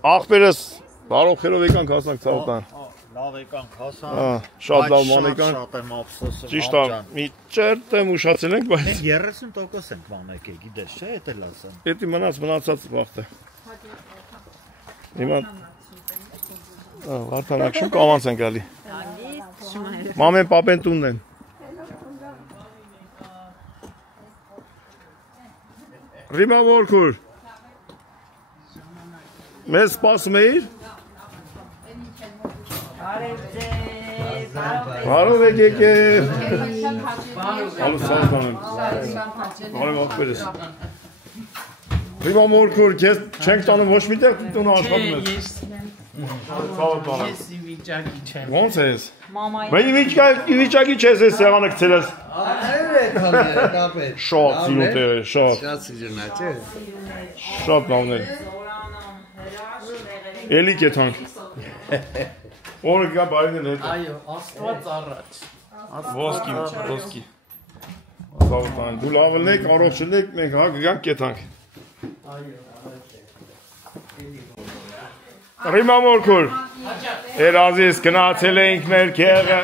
աղբերս բարոքերով եկանք հասանք ցավտան։ Լավ եկանք հասան։ Շատ լավ ման եկանք։ Շատ եմ ափսոսում։ Ճիշտ է, մի ճերտ եմ ուշացել ենք, բայց 30% ենք ման եկել, գիտես չէ, էդ էլ ասեմ։ Էդի մնացած վախտը։ Հիմա Վարդանակշում կամանց են գալի։ Մամեն պապեն տունն են։ Ռիմա Մորքուր։ Մեզ սպասում էիր։ Բարով եք եկել։ Ալուս սալտանեմ։ Բարև աղբերս։ Ռիմա Մորքուր, քեզ չենք տանում ոչ միտեղ տունը աշխատում ես։ Ես վիճակի չեմ։ Ոնց ես։ Մամայի վիճակի չես ես սեղանը գցել ես։ Շատ սիրուն տեղ է, շատ։ Շատ սիրուն է, չէ։ Շատ լավն է։ Էլի կեթանք։ Օրը գա բարին էլ հետ։ Այո, աստված առաջ։ Ոսկի։ Սաղտան, դու լավն եք, առողջն եք, մենք հա գանք կեթանք։ Ռիմա Մորքուր, երազիս գնացել էինք մեր կեղը։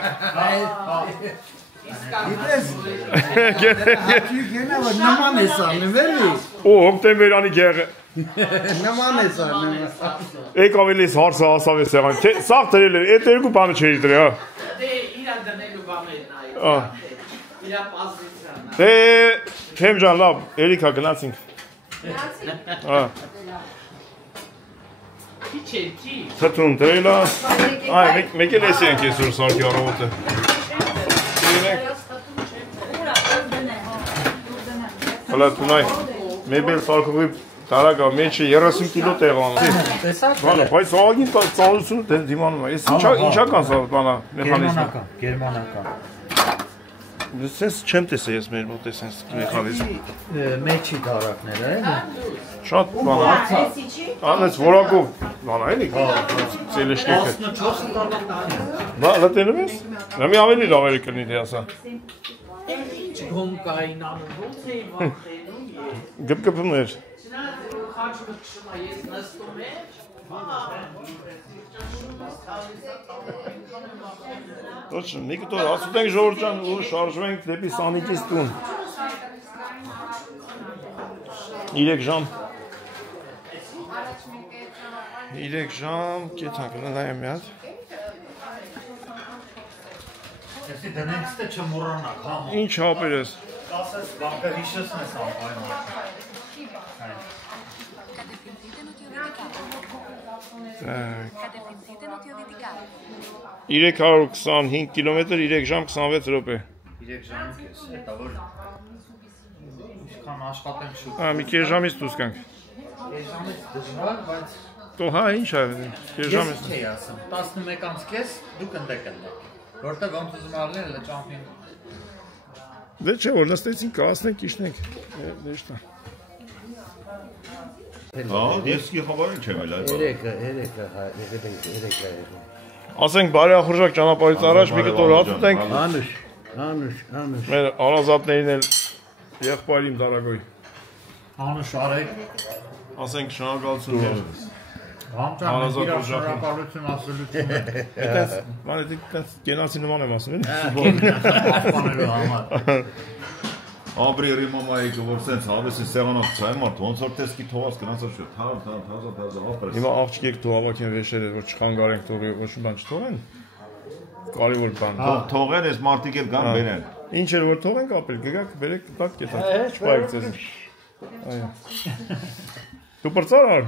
Նման ես անում էլի։ Ու հոկտեմբերանի կեղը։ Նման ես անում։ Եկ ավելիս հարսը հասավ ես եղան, սաղ տրել է, էդ երկու բանը չէի տրել, հա։ Դե իրա դնելու բան է նայ, իրա պազվիցան։ Դե, թեմ ժան լավ, երիքա գնացինք։ Թթուն տրելա, այ մեկ էլ ես ենք ես որ սարքի առավոտը։ Հլա տունայ, մեբել սարքողի տարագա մեջը 30 կիլո տեղ անում։ Բայց սաղագին ծանրությունը դիմանում է, ես ինչական սա բանա մեխանիզմը։ Գերմանական։ Սենց չեմ տեսել ես մեր մոտ է սենց մեխանիզմ։ Մեջի դարակները էլի։ Շատ բանա։ Անեց որակով բանա էլի։ Ծելեշկեքը։ 14 տարվա։ Բա լտենում ես։ Նամի ավելի լավ էլի կլինի թե ասա։ Գոմկային անում ոնց էի վախենում։ Գպգպում էր։ Խաչը քշում է, ես նստում եմ։ Ոչ, մի կտոր ասում ենք Ժողովուրդ ջան ու շարժվում ենք դեպի Սանիկից տուն։ 3 ժամ։ 3 ժամ, կեթանք նայեմ մի հատ։ Էսի դնենք ստե չմոռանաք, հա։ Ինչ հապեր ես։ Ասես բանկը հիշեցնես անպայման։ 325 կիլոմետր, 3 ժամ 26 րոպե։ 3 ժամ կես, հետա որ ինչքան աշխատենք շուտ։ Մի քիչ ժամից դուրս գանք։ 2 ժամից դժվար, բայց Տո հա, ինչ է, քիչ ժամից։ Ես չի ասում, 11-ից կես դուք ընդեք ելնեք։ Որտեղ ոնց ուզում ալնել էլ ճամփին։ Դե չէ, որ նստեցինք, կասնենք, իշնենք։ Դեշտա։ Հա, ես խաբարին չեմ էլ այո։ Երեկը, Ասենք բարեախորժակ ճանապարհից առաջ մի կտոր հաց ուտենք։ Անուշ։ Մեր արազատներին էլ եղբայրին դարագոյ։ Անուշ արեք։ Ասենք շնորհակալություն։ Համճան շնորհակալություն ասելություն։ Այդպես, ման այդպես գենացի նման եմ ասում, էլի։ Ապանելու համար։ Ապրի ռիմամայի որ սենց հավեսին սեղանով ցայ մարդ ոնց որ տեսքի թողած գնացավ շուտ թավ ապրես Հիմա աղջիկ թող ավակին վեշերը որ չխանգարենք թողի ոչ բան չթողեն կարևոր բան թողեն այս մարդիկ էլ կան բերեն ինչ էր որ թողենք ապրել գգակ բերեք տակ կետա սպայք ձեզ այո դու պրծար ար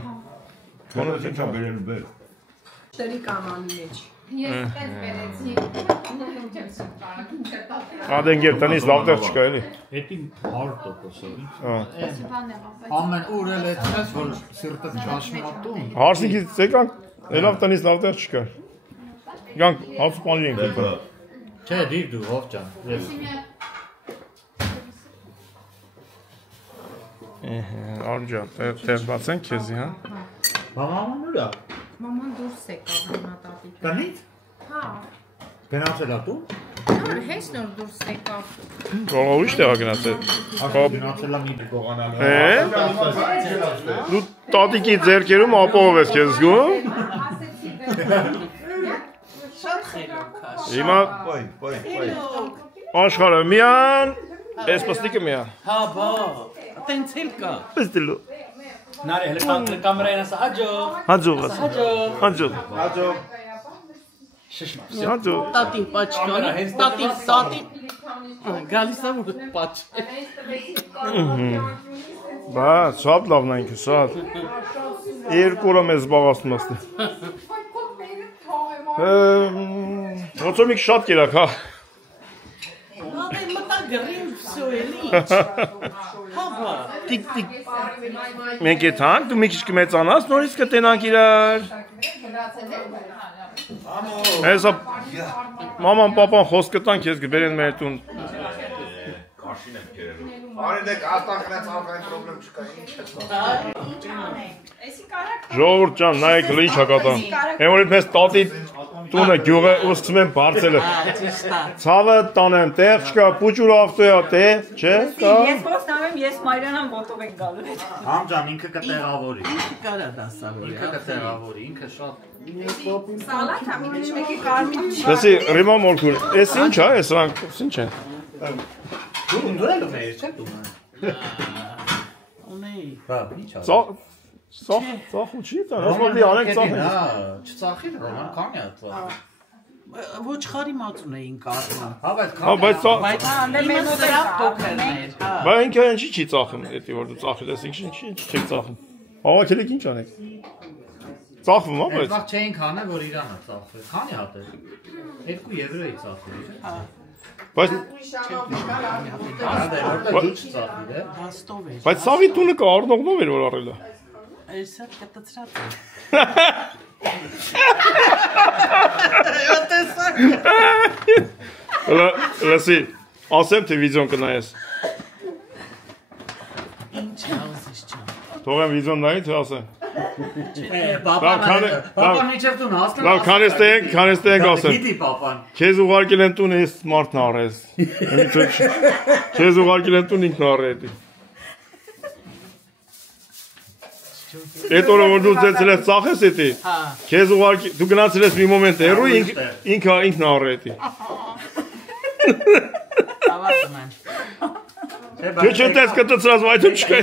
քոնը չա բերեն բեր Տերի կանանի մեջ Ես պես բերեցի Ադենգեր տնից լավ տեղ չկա էլի Էդի 100%-ով Ամեն ուր էլ էդպես որ սիրտը չաշմատում Հարսինքից եկանք լավ տնից լավ տեղ չկա Գանք հացուպանի ենք Չէ դիր դու ով ջան Արմջան տեղ բացենք քեզի հա Մաման ուրա Մաման դուրս եկավ հիմա տատիկը Տնից Հա Գնացել ա դու Հենց նոր դուրս եկավ։ Կարող իշտ է գնացել։ Գնացել եմ իդ գողանալու։ Դու տատիկի ձեռքերում ապահով ես քեզ զգում։ Շատ խելոք է։ Հիմա աշխարհը միան, այս պստիկը միան։ Հա, բա, տենց էլ կա։ Պստիլու։ Նարի հələ կամերային ասա հաջող։ Հաջող։ Հաջող։ Հաջող։ Հաջող։ Տատին պաչկան, տատին։ Գալիս եմ ու պաչ։ Բա, շատ լավն է ինքը, շատ։ Երկու օր մեզ զբաղացնում ասնի։ Ոնց որ մի շատ կերակ, հա։ Մտա գրին վսո էլի։ Հաբա։ Տիկ-տիկ։ Մենք է թանք, դու մի քիչ կմեծանաս, նորից կտենանք իրար։ Հեսա մաման պապան խոսք կտան քեզ կբերեն մեր տուն։ Կաշին եմ կերելու։ Արի դեք աստան կնած ալկային պրոբլեմ չկա, ինչ է Ժողովուրդ ջան, նայեք ինչ հակատան։ Այն որ մեզ տատի տունը գյուղը ուստում եմ բարձելը։ Ցավը տանեմ, տեղ չկա, պուճուր ավտոյա, տեղ, չէ, կա։ Ես ոնց նայեմ, ես Մարիանան ոտով եք գալու։ Համ ջան, ինքը կտեղավորի։ Կարա դասավորի։ Ինքը կտեղավորի, ինքը շատ Սալատ համի մեջ մեկի կարմիր։ Լսի, Ռիմա Մորքուր, էս ինչ է, էս rank, ինչ է։ դու ընդրելու ես, չէ՞ դու։ Ունեի։ Բա, ի՞նչ է։ Ծախու չի տան, ասմալի անենք ծախեն։ Հա, չծախի ռոման քանի է ծախի։ Ոչխարի մածուն էին կառնում։ Հա, բայց Հա, բայց Բայց իմը սրա փոքրներ, հա։ Բա ինքը ինչի չի ծախում, էդի որ դու ծախել ես, ինչի չեք ծախում։ Հավաքել եք ինչ անեք։ Ծախվում, հա, բայց։ Այդ վաղ չէինք հանել, որ Իրանը ծախվեց։ Քանի հատ է։ 2 եվրոյի ծախվի։ Բայց Դու չծախի, դե։ Հաստով էր։ բայց սաղի տունը կա առնողնով էր որ առելը։ Այսա կտծրած է։ Լսի, ասեմ թե վիդեոն կնայես։ Ինչ ասես չա։ Թողեմ վիդեոն նայի թե ասեմ։ Պապան իջև տուն հասնեմ։ Լավ, քանես տենք ասեմ։ Գիտի պապան։ Քեզ ուղարկել են տուն, ես մարդն առես։ Քեզ ուղարկել են տուն ինքն առեդի։ Այդ օրը որ դու ծեցել ես ծախես էդի։ Քեզ ուղարկի, դու գնացել ես մի մոմենտ հեռու ինքն առեդի։ Ավարտում եմ։ Դու չտես կտծրած վայթում չկա։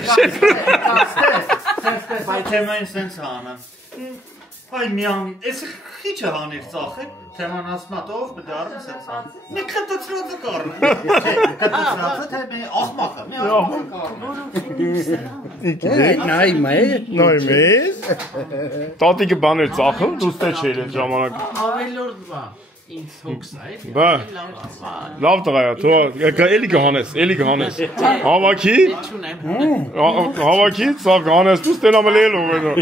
Բայց թեմային սենց հանեմ։ Հայ միան, ես խիչը հանիր ծախել, թեման ասմա տով բդարում սենց հան։ Մի կտծրածը կարում։ Կտծրածը թե մի աղմակը, մի աղմակը։ Նայմ ես։ Տատիկը բաներ ծախում, դու ստե չէր այդ ժամանակ։ Ավելորդ բա։ Ինձ հոգս է։ Բա։ Լավ տղա է, թող էլի կհանես։ Հավաքի։ Հավաքի, սա կհանես, դու ստենամ էլ ելով էնո։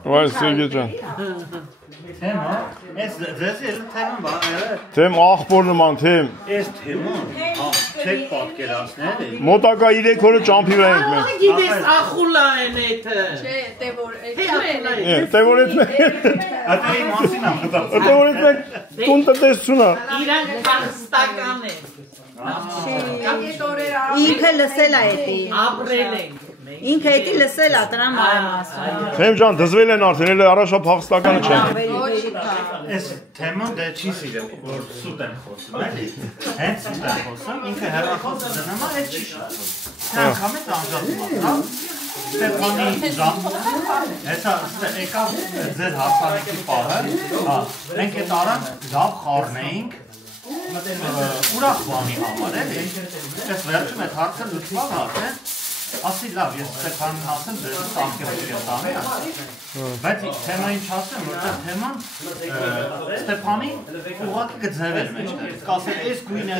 Վայ Սերգեյ ջան։ Թեմա, ես ձեզ էլ թեման բա։ Թեմ աղբոր նման, թեմ։ Ես թեման, չեք պատկերացնել։ Մոտակա 3 օրը ճամփի վրա ենք մենք։ Գիտես ախուլա են էթը։ Չէ, դե որ Դե որ այդ մենք։ Ատայի մասին եմ մտածում։ Դե որ այդ մենք տուն տնտեսություն է։ Իրանք փախստական են։ Ինքը լսել է էդի։ Ապրել են։ Ինքը էդի լսել է, դրան եմ ասում։ Թեմ ջան, դզվել են արդեն, էլ առաջա փախստականը չեն։ Ես թեման դե չի սիրեմ, որ սուտ եմ խոսում, էլի։ Հենց սուտ եմ խոսում, ինքը հեռախոսը դնամա, այդ չի շատում։ Անգամ է տանջատում ատրա, Ստեփանի ժամ, հեսա եկավ ձեր հարսանեկի պահը, մենք էտ արան լավ խառնեինք, ուրախ բանի համար էլի, ես վերջում էտ հարցը լուծված հարց է, ասի լավ, ես Ստեփանին ասեմ, ձեզ տանկերոջի տանի բայց թեմային չասեմ, որտեղ թեման Ստեփանի ուղղակի կձևեր մեջ, կասել ես գույնը,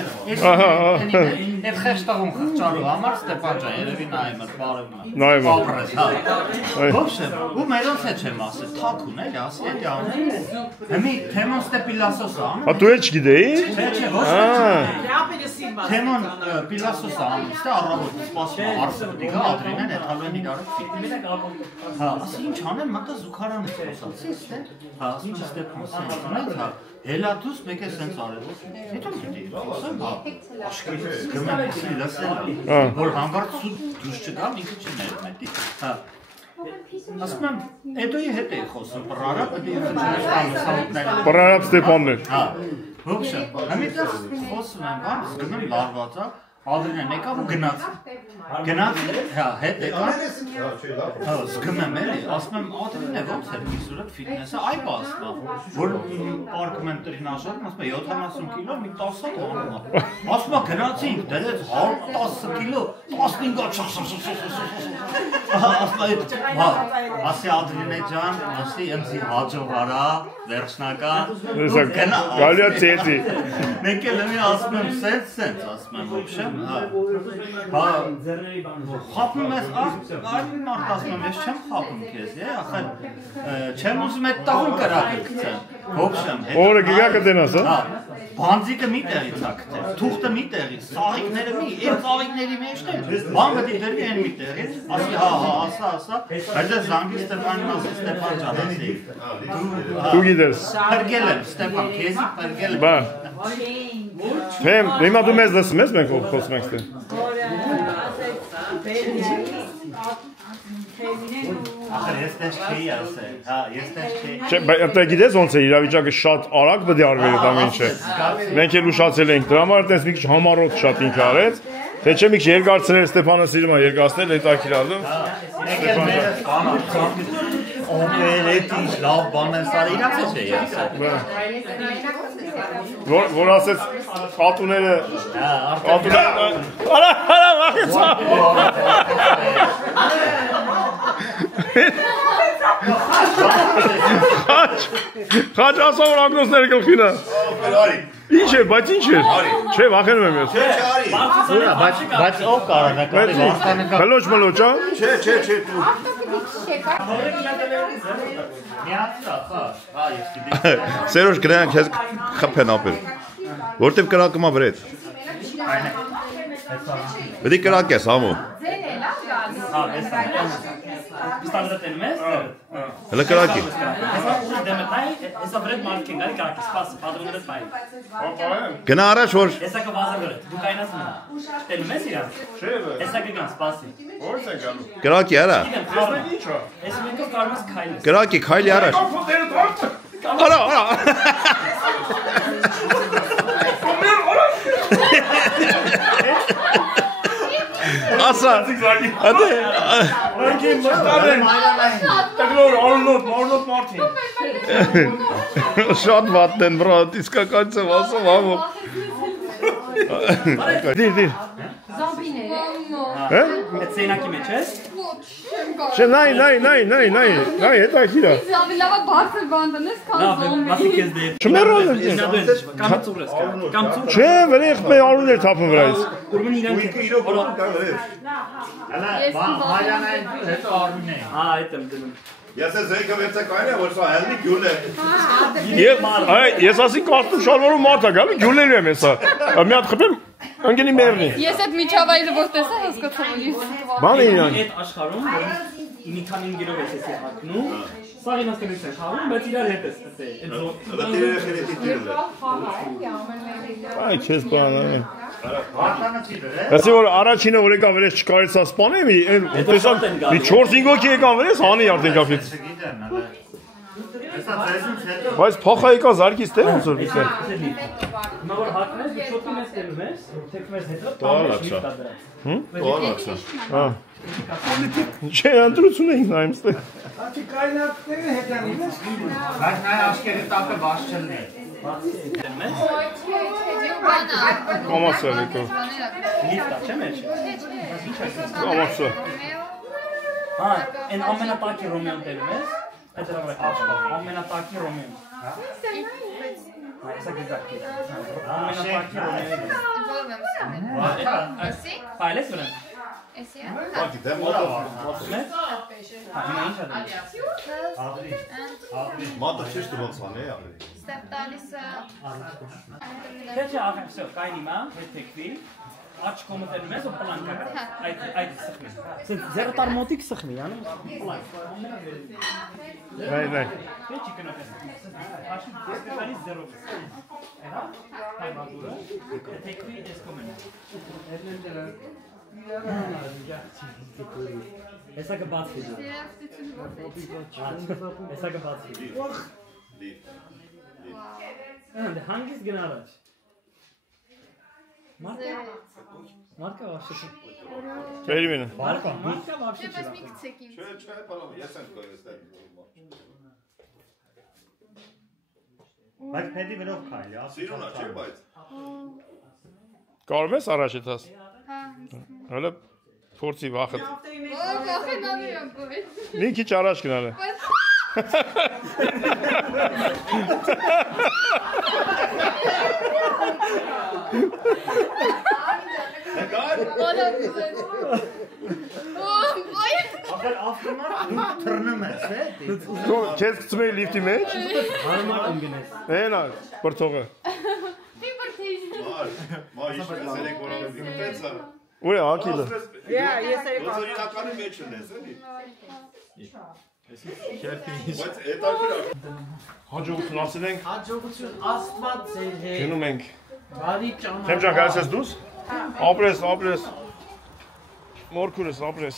այդ խեշտաղում խղճարու համար Ստեփան ջան, երևի նայում ես, բարևում ու մերոնց հետ չեմ ասել, թաքուն էլի, ասի էդի անում հմի թեման Ստեպիլասոսը անում Ա դու էլ չգիտեի։ թեման Պիլասոսը անում, ստե առավոտ սպասում արսը դիգա ադրինեն էդ հալվենի գարը ֆիլմ ասի ինչ անեմ, մտա զուքարան է խոսացի, ստե ասի ինչ Ստեփան սենց ունենք, Հելա դուս մեկ է սենց արել։ Հետո գիտի, ասեմ, հա, աշխարհից գմեցի լսել, որ հանգարց դուս չգամ, ինքը չներմետի։ Հա։ Ասում եմ, հետոյի հետ էի խոսում, պրարապ, հետո ինքը չներմետի։ Պրարապ Ստեփաններ։ Հա, հոգշա, համիտեղ խոսում եմ, բան, զգնում լարված է, Ադրինեն եկավ ու գնաց, հա, հետ եկավ, զգում եմ էլի, ասում եմ, Ադրինեն է ոնց էր միսուրըտ ֆիթնեսը, այբ ասում եմ, որ պարկում եմ տրին աշարում, ասում եմ, 70 կիլո, մի 10 տանում եմ, ասում եմ, գնացինք, դրեց 10 կիլո, 15 ասի Ադրինեն ջան, ասի ընձի հաջողարա, վերջնական, գալիա ծեցի, մենք էլ եմ ասում եմ, սենց, ասում եմ, ոբշեմ, խապում ես, այլ մարդ ասում եմ, ես չեմ խապում կեզ, ախր չեմ ուզում էտ տաղում կրակը կծեմ, ոբշեմ, օրը գիգակը դենաս, բանձիկը մի տեղից ակտեր, թուղթը մի տեղից, սաղիքները մի, իմ սաղիքների մեջտեր, բան գտի դրվի են մի տեղից, ասի հա, ասա, այդ ես զանգի Ստեփանին ասի Ստեփան ջան, ասի, դու գիտես, պրգել եմ, Ստեփան, կեզի պրգել եմ, Թեմ, հիմա դու մեզ լսում ես, մենք խոսում ենք ստե։ Ախր ես տես չի ասել, հա, ես տես չի։ Չէ, բայց գիտես ոնց է իրավիճակը շատ արագ պետք է արվեր այդ ամեն ինչը։ Մենք էլ ուշացել ենք դրա համար, այդպես մի քիչ համառոտ շատ ինքը արեց։ Թե չէ մի քիչ երկարցրել Ստեփանը սիրում է երկացնել, հետաքրքրալու։ Օմելետ ինչ լավ բան են սարը իրանց չէ ասել։ Որ ասեց ատուները արա վախեցա։ Խաչ ասա որ ագնոսները գլխին է։ Ինչ է, բայց ինչ է։ Չէ, վախենում եմ ես։ Բայց ով կարող է վախտանը կա։ Հլոչ մլոչ, հա։ Չէ, դու։ Սերոջ գրեան քեզ խփեն ապել։ Որտեվ կրակը մա վրետ։ Պետք է կրակ ես համո։ Ստանդարտներում ես։ Հələ կրակի։ Հեսա վրետ մարդիկ են գալի կրակի, սպաս, պատրոներս բայ։ Գնա առաջ որ։ Հեսա կվազա վրետ, դու կայնաս մնա։ Տելում ես իրան։ Հեսա կգան, սպասի։ Ո՞րս է գալու։ Կրակի արա։ Ես մենքով կարում ես քայլես։ Կրակի քայլի առաջ։ Արա։ Ասա։ Ադե։ Անկին մտարեն։ Տակլոր Արնոտ Մարտին։ Շատ վատն են, բրատ, իսկական ծով ասում, համո։ Դիր։ Հա? Այդ սենակի մեջ ես։ Չէ, նայ, հետա քիրա։ Լավա բարձր բանդանես, քան զոմբի։ Մասիկ ես դե։ Չմեռոն։ Կամ ծուրես կա։ Կամ ծուր։ Չէ, վրեխ մե արուներ թափում վրայից։ Ուրմն իրան Հայրանային հետո արմին է։ Հա, այդ եմ դնում։ Ես ես զենքը վերցակայն է, որ սա հելնի գյուլ է։ Ես ասի կարտում շալվարում մարդ է գալի, գյուլելու եմ հեսա։ Մի հատ խփեմ, անգելի մերնի։ Ես այդ միջավայրը որ տեսա հասկացա որ ես Բան է իրան։ Այդ աշխարհում մի քանի գիրով ես հակնում, սա իմաստանից է խաղում, բայց իրար հետ ես ստե։ Այ քեզ բան է։ Ասի որ առաջինը որ եկավ վրես չկարեցա սպանեմ, տեսան մի 4-5 հոգի եկան վրես, հանի արդեն կապից։ Բայց փոխա եկա զարկից թե ոնց որ վիսը։ Հիմա որ հակնես, դու շոթի մեզ տերում ես, թեքում ես հետո, Հա։ Չէ, ընտրություն էին նայում ստե։ Ատի կայնատները հետանին ես գիրում։ Բայց նայ աշկերի տակը բաց չլներ։ Կամասը եկա։ Լիֆտա, չէ՞ մեջ։ Կամասը։ Հա, այն ամենատակի Ռոմեոն տերում ես, այդ դրա վրա աշխարհ, ամենատակի Ռոմեոն։ Հա, հեսա գծակի։ Ամենատակի Ռոմեոն։ Ֆայլես վրան։ Էսի է։ Բակի դեմ մոտով։ Հա, հիմա ինչ ադի։ Մատը շեշտը ոնց անի է ապրի։ Ստեփ տալիս Չէ, ախր, всё, կային հիմա, հետ թեքվի։ Աչ կոմտելում ես ու պլան կա։ Այդ սխմի։ Ձեր տարմոտիկ սխմի, անում պլան։ Նայ։ Քիչ կնոպես։ Աշի դեսկանի 0։ Հա։ Հայմադուրը։ Տեքնի դեսկոմեն։ Հեսա կբացվի։ Հեսա կբացվի։ Հանգիս գնարաչ։ Marka вообще. Перевина. Marka вообще. Չէ, բանալ, ես եմ կորեստել։ Բայց փեդի վրով քայլի, Սիրունա չէ, բայց։ Կարում ես առաջ եթաս։ Հələ փորձի վախդ։ Վախենալու եմ բույն։ Մի քիչ առաջ գնալ է։ Ախր ավտոմատ թռնում ես, է՞։ Քեզ գցում էի լիֆտի մեջ։ Հարմար ընկնես։ Հենա, բրթողը։ Մա ինչ երեք օրալը դիմեցա։ Ու է ակիլը։ Ես երեք Ոնց որ իրականի մեջ ունես, էլի։ Բայց հետաքրքիր Հաջողություն ասել ենք։ Հաջողություն Աստված ձեր հետ։ Գնում ենք։ Բարի ճանապարհ։ Թեմ ջան, գալիս ես դուս։ Ապրես։ Մորքուրս ապրես։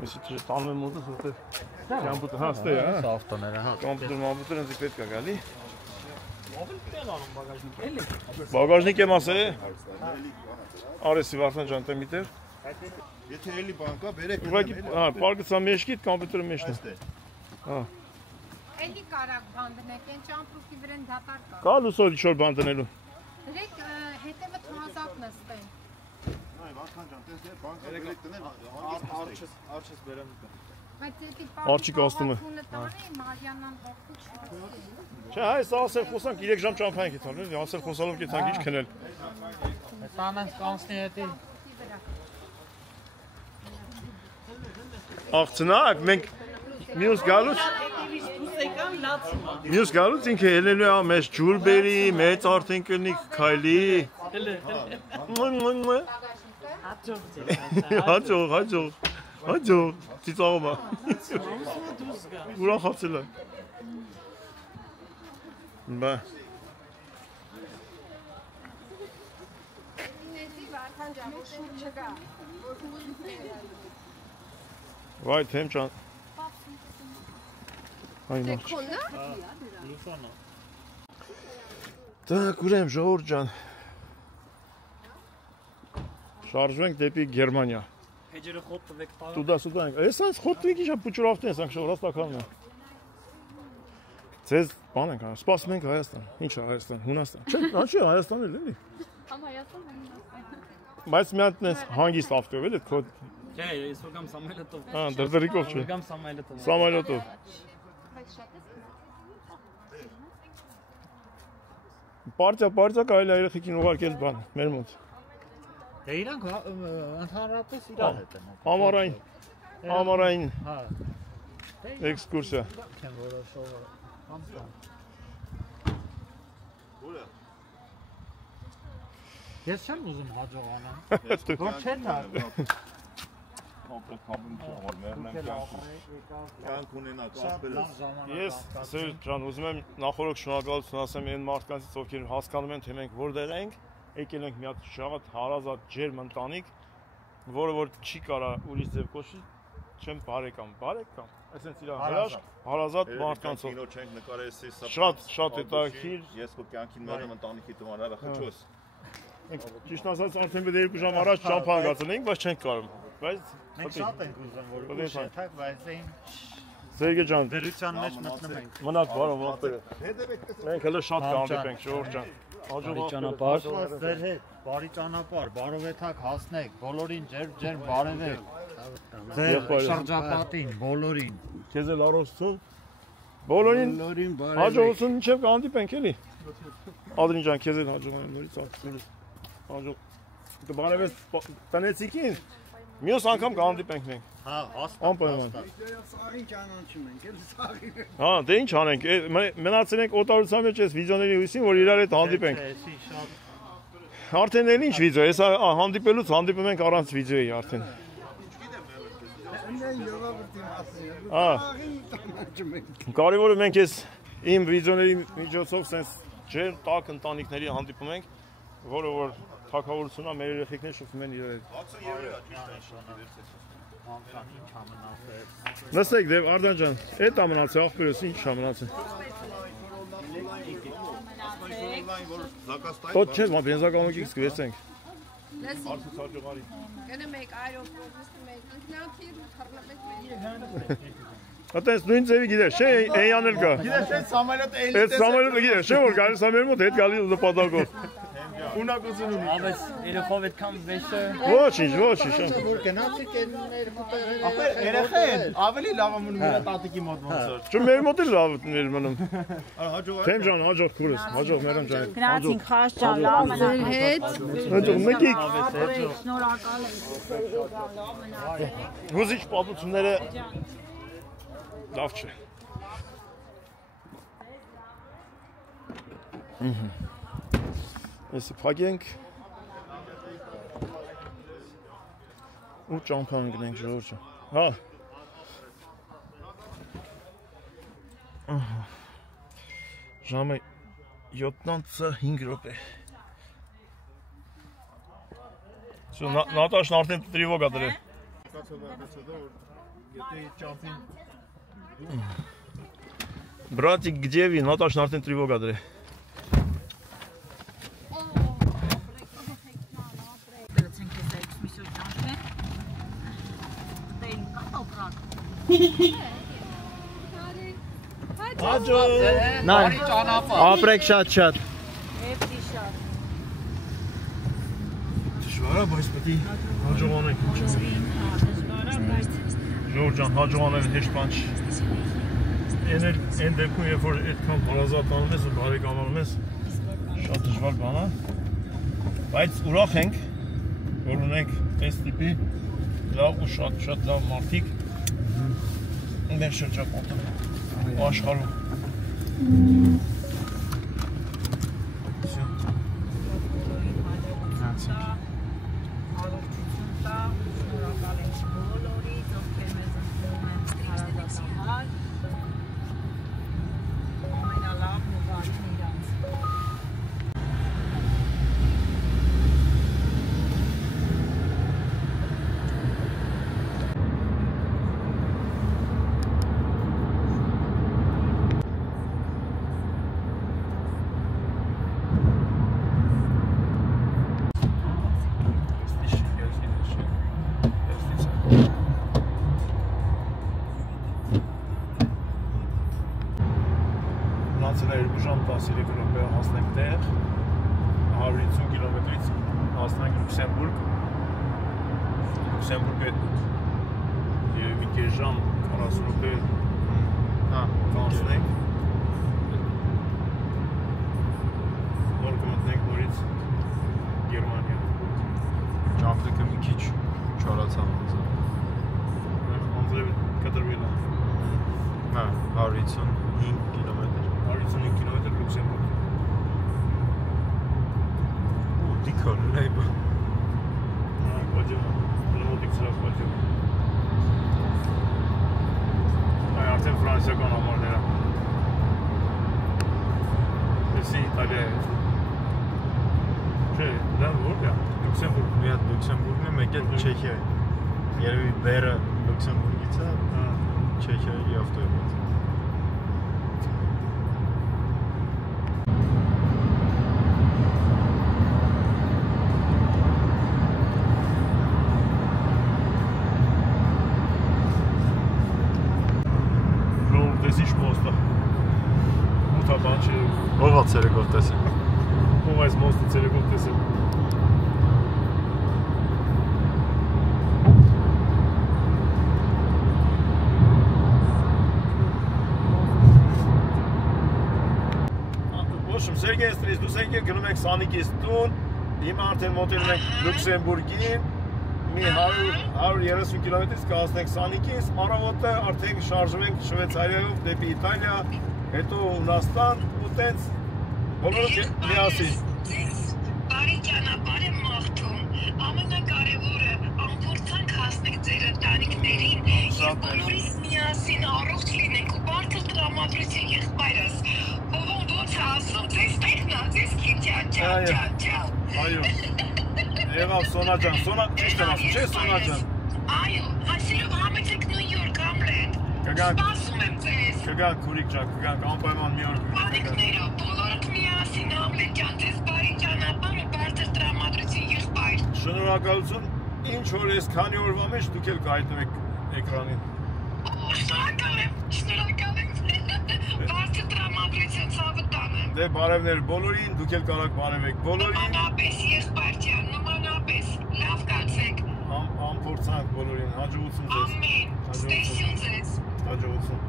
Ես իհարկե տանում եմ մոտս որտեղ։ Կամպյուտեր, հա, ստե, հա։ Ավտոները, հա։ Կամպյուտերը ինձ պետք է գալի։ Ո՞վ անում բագաժնիկ էլի։ Բագաժնիկ եմ ասել։ Արեսի Վարդան ջան, տե միտեր։ Եթե էլի բան կա, բերեք։ Ուղղակի, հա, պարկը սա մեջքիդ, կամպյուտերը մեջն է։ Հա։ Էլի կարակ բան դնեք, են ճամպրուկի վրեն դատար կա։ Կա լուսոր ինչ-որ բան դնելու։ Դրեք հետևը թմազակ նստեն։ Այ Վարդան ջան, տես դեր բան կա, բերեք տնեն, Արջս բերեմ։ Բայց դեպի Արջի կոստյումը։ տանի Մարիանան ողջ։ Չէ, հայ, սա ասել խոսանք 3 ժամ ճամփա ենք տալու, ասել խոսալով կեցանք ինչ քնել։ Տանանց կանցնի հետի։ Աղցնակ, մենք մյուս գալուց ինքը ելնելու է մեզ ջուր բերի, մեծ արդեն կլնի քայլի։ Հաջող, ծիծաղում է։ Ուրախացել է։ Բա։ Վայ, թեմ ջան։ Այն մոչ։ Так, ուրեմ ժողովուրդ ջան։ Շարժվում ենք դեպի Գերմանիա։ Հեջերը խոտ տվեք տա։ Տուդա ենք։ Էս այս խոտ վիքի շա փուճուրավտեն, ասանք շորած տակալն է։ Ձեզ բան ենք անում, սպասում ենք Հայաստան։ Ինչ է Հայաստան, Հունաստան։ Չէ, ինչի Հայաստան էլ էլի։ Համ Հայաստան։ Բայց մի հատ նես հանգիստ ավտով էլի քո։ Չէ, ես որ գամ Սամայլոտով։ Հա, դրդրիկով չէ։ Գամ Սամայլոտով։ Սամայլոտով։ Պարտիա կարելի է երեխեքին ուղարկել բան, մեր մոտ։ Դե իրանք ընդհանրապես իրար հետ են։ Ամառային Հա։ էքսկուրսիա։ Չեմ որոշողը։ Անցան։ Ո՞րը։ Ես չեմ ուզում հաջողանալ։ Որ չէ դա։ Կյանք ունենա կապելս։ Ես Սերժ ջան ուզում եմ նախորդ շնորհակալություն ասեմ այն մարդկանցից, ովքեր հասկանում են թե մենք որտեղ ենք, եկել ենք մի հատ շատ հարազատ ջերմ ընտանիք, որը որ չի կարա ուրիշ ձև կոչի, չեմ բարեկամ, այսինքն իր հրաշք հարազատ մարդկանցով։ Կինո չենք նկարել, Շատ հետաքրքիր։ Ես քո կյանքին մերեմ ընտանիքի տոմարը խճոս։ Ճիշտ ասած արդեն պետք է 2 ժամ առաջ ճամփա հանգացել ենք, բայց չենք կարող։ Բայց Մենք շատ ենք ուզում որ ուշ եթակ, բայց այն Սերգեյ ջան, դրության մեջ մտնում ենք։ մնաք բարով ողբերը։ Մենք հələ շատ կհանդիպենք, ժողովուրդ ջան։ Բարի ճանապարհ։ Ձեր հետ, բարի ճանապարհ, բարով եթակ հասնեք, բոլորին ջերմ բարևեք։ Ձեր շրջապատին, բոլորին։ Քեզ էլ առողջություն։ Բոլորին հաջողություն ինչև կհանդիպենք էլի։ Ադրին ջան, քեզ էլ հաջողություն նորից աղբորս։ Հաջող։ Դու բարևես տնեցիկին։ Մյուս անգամ կհանդիպենք մենք։ Հա, Անպայման։ Սաղին ճանաչում ենք, էլ սաղին։ Հա, դե ինչ անենք, մնացել ենք օտարության մեջ այս վիդեոների հույսին, որ իրար հետ հանդիպենք։ Արդեն էլ ինչ վիդեո, հեսա հանդիպելուց հանդիպում ենք առանց վիդեոյի արդեն։ Կարևորը մենք այս իմ վիդեոների միջոցով սենց ջեր տակ ընտանիքների հանդիպում ենք, որը որ թագավորությունա մեր երեխեքներ շփվում են իրար հետ։ Նստեք դեպ Արդան ջան, էդ ամնացի աղբերս ինչ ամնացի։ Ոչ չէ, մա բենզակամոկի սկվեցենք։ Արսուց հաջողարի։ Գնեմ եք այրոպորտ, նստում եք, ընկնանքիր, թարնապեք մեր։ Ատես նույն ձևի գիտես, չէ, էյանել կա։ Գիտես, այդ սամալյոտը էլի Այդ սամալյոտը գիտես, չէ, որ գալիս է մեր մոտ, հետ գալի նպատակով։ ունակություն ունի։ Աբես երեխով այդքան վեշը։ Ոչինչ, ոչինչ։ Որ գնացիք են ներմուտեղեն։ Ապա երեխեն ավելի լավ է մնում իր տատիկի մոտ ոնց որ։ Չէ, մեր մոտ էլ լավ էր մնում։ Հաջող Թեմ ջան, հաջող քուրս, հաջող մերան ջան։ Գնացինք խաշ ջան, լավ մնաք հետ։ Հաջող մեկիկ։ Շնորհակալ ենք։ Լավ մնացեք։ Հուզիչ պատմությունները լավ չէ։ Այսը փակենք ու ճամփան գնենք ժողովուրդ։ Հա։ Ժամը 7:05 րոպե։ Սա Նատաշն արդեն տրիվոգ ա դրել։ Братик, где вы? Наташа արդեն տրիվոգ ա դրել։ Նարի ճանապարհ։ Ապրեք շատ-շատ։ Եվ շատ։ Դժվար է, բայց պետք է հաջողանենք։ Ժողովուրդ ջան, հաջողանել հեշտ բան չի։ Այն դեպքում, երբ որ այդքան հարազատ անում ես ու բարեկամանում ես, շատ դժվար բան է։ Բայց ուրախ ենք, որ ունենք այս տիպի լավ ու շատ լավ մարդիկ մեր շրջապատում ու աշխարհում։ Մնացել է 2 ժամ 13 րոպե հասնենք տեղ, 150 կիլոմետրից հասնենք Լյուքսեմբուրգ, Լյուքսեմբուրգը երևի կես ժամ 40 րոպե կանցնենք, նոր կմտնենք նորից Գերմանիա։ Ճամփրիկը մի քիչ չարացավ ոնց է։ Անձրև կտրվել է։ Հա, 155 կիլոմետր։ 155 կիլոմետր Լյուքսեմբուրգ։ Ու դիքա լայբա։ Բաջում, մոտիկ սրավ բաջում։ Այ արդեն ֆրանսիական համարներ է։ Էսի Իտալիա է։ Չէ, դա ո՞ր է։ Լյուքսեմբուրգ։ Մի հատ Լյուքսեմբուրգն է, մեկ էլ Չեխիա է։ Երևի բերը Լյուքսեմբուրգից է, Չեխիայի ավտոյով։ Տեսիշ մոստը։ Մութա բան չէ։ Ով է ցերեկով տեսել։ Ով այս մոստը ցերեկով տեսել։ Ոչմ, Սերգեյ Ստրիս, դուք եք գնում եք Սանիկից տուն, հիմա արդեն մոտենում ենք Լյուքսեմբուրգին, մի 130 կիլոմետրից կհասնենք Սանիկից, առավոտը արդեն շարժվենք Շվեյցարիայով դեպի Իտալիա, հետո Հունաստան ու տենց բոլորը միասին։ Բարի ճանապարհ եմ մաղթում, ամենակարևորը ամփոփանք հասնենք ձեր ընտանիքներին եւ բոլորիս միասին առողջ լինենք ու բարձր տրամադրություն եղբայրս, ով ոնց ասում, ձեզ տեխնա, ձեզ քիչա, Այո, եղավ Սոնա ջան, Սոնա ճիշտ եմ ասում, չէ Սոնա ջան։ Այո, այսինքն համեցեք Նյու Յորք, Համլետ, սպասում եմ ձեզ։ Կգանք քուրիկ ջան, կգանք անպայման մի օր։ Բանիկներով, բոլորդ միասին Համլետ ջան, ձեզ բարի ճանապարհ ու բարձր տրամադրություն եղբայր։ Շնորհակալություն, ինչ որ ես քանի օրվա մեջ դուք էլ կհայտնվեք էկրանին։ Շնորհակալ եմ։ Բարձր տրամադրություն ցավը տանը։ Դե բարևներ բոլորին, դուք էլ կարող բարևեք բոլորին։ Նմանապես եղբայր ջան, նմանապես, լավ կացեք։ Ամփորձանք բոլորին, հաջողություն ձեզ։ Ամեն, ստեսյուն ձեզ։ Հաջողություն։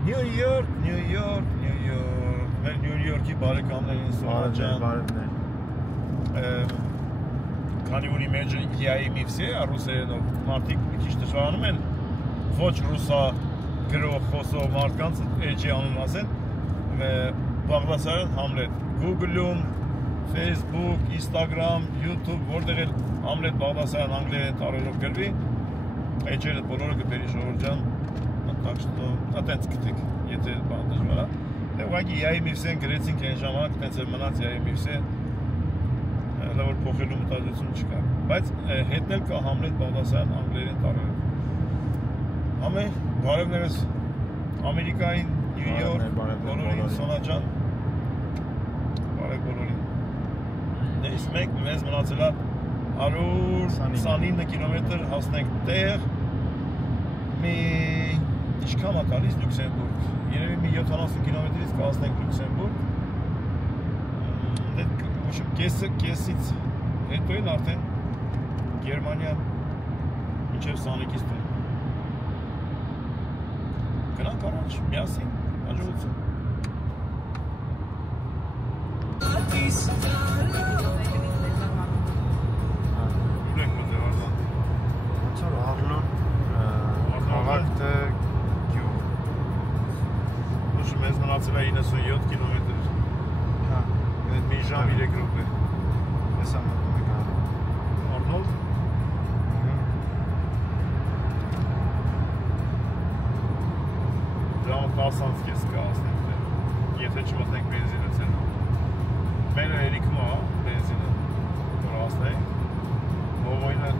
Նյու Յորք, Նյու Յորք, Նյու Յորք։ Մեր Նյու Յորքի բարեկամներին Սոնա ջան։ Քանի որ իմեջը իայի միվսի է ռուսերենով, մարդիկ մի քիչ դժվարանում են ոչ ռուսա գրող խոսող մարդկանց էջի անուն ասեն, Բաղդասարյան Համլետ, Google-ում, Facebook, Instagram, YouTube, որտեղ էլ Համլետ Բաղդասարյան անգլերեն տառերով գրվի, էջերը բոլորը կբերի Ժողովուրդ ջան, так что atենց գտեք, եթե բան դժվար է։ Դե ուղղակի իայի միվսեն գրեցինք այն ժամանակ, տենց էլ մնաց իայի միվսե, հələ որ փոխելու մտածություն չկա, բայց հետնել կա Համլետ Բաղդասարյան անգլերեն տառերով։ Ամեն բարևներս Ամերիկային, Նյու Յորք, բոլորին, Սոնա ջան, բարև բոլորին։ Դες մեկ մեզ մնացել է 129 կիլոմետր հասնենք տեղ, մի ինչքան է տալիս Լյուքսեմբուրգ, երևի մի 70 կիլոմետրից կհասնենք Լյուքսեմբուրգ, կեսից հետո են արդեն Գերմանիա մինչև Սանիկից տեղ։ Գնանք առաջ, միասին, հաջողություն։ Ուր ենք մտել Արտան։ Ոնց որ Արլոն, քաղաք թե գյուղ։ Ուշ մեզ մնացել է 97 կիլոմետր։ Հա, մի ժամ 3 րոպե։ Ես եմ մտնում եք Արնոլդ։ Դրամ 10 անց կես կհասնենք դեր, եթե չմտնենք բենզինը ցենա։ Մերը երիքում է բենզինը, որ հասնենք, մովոյնը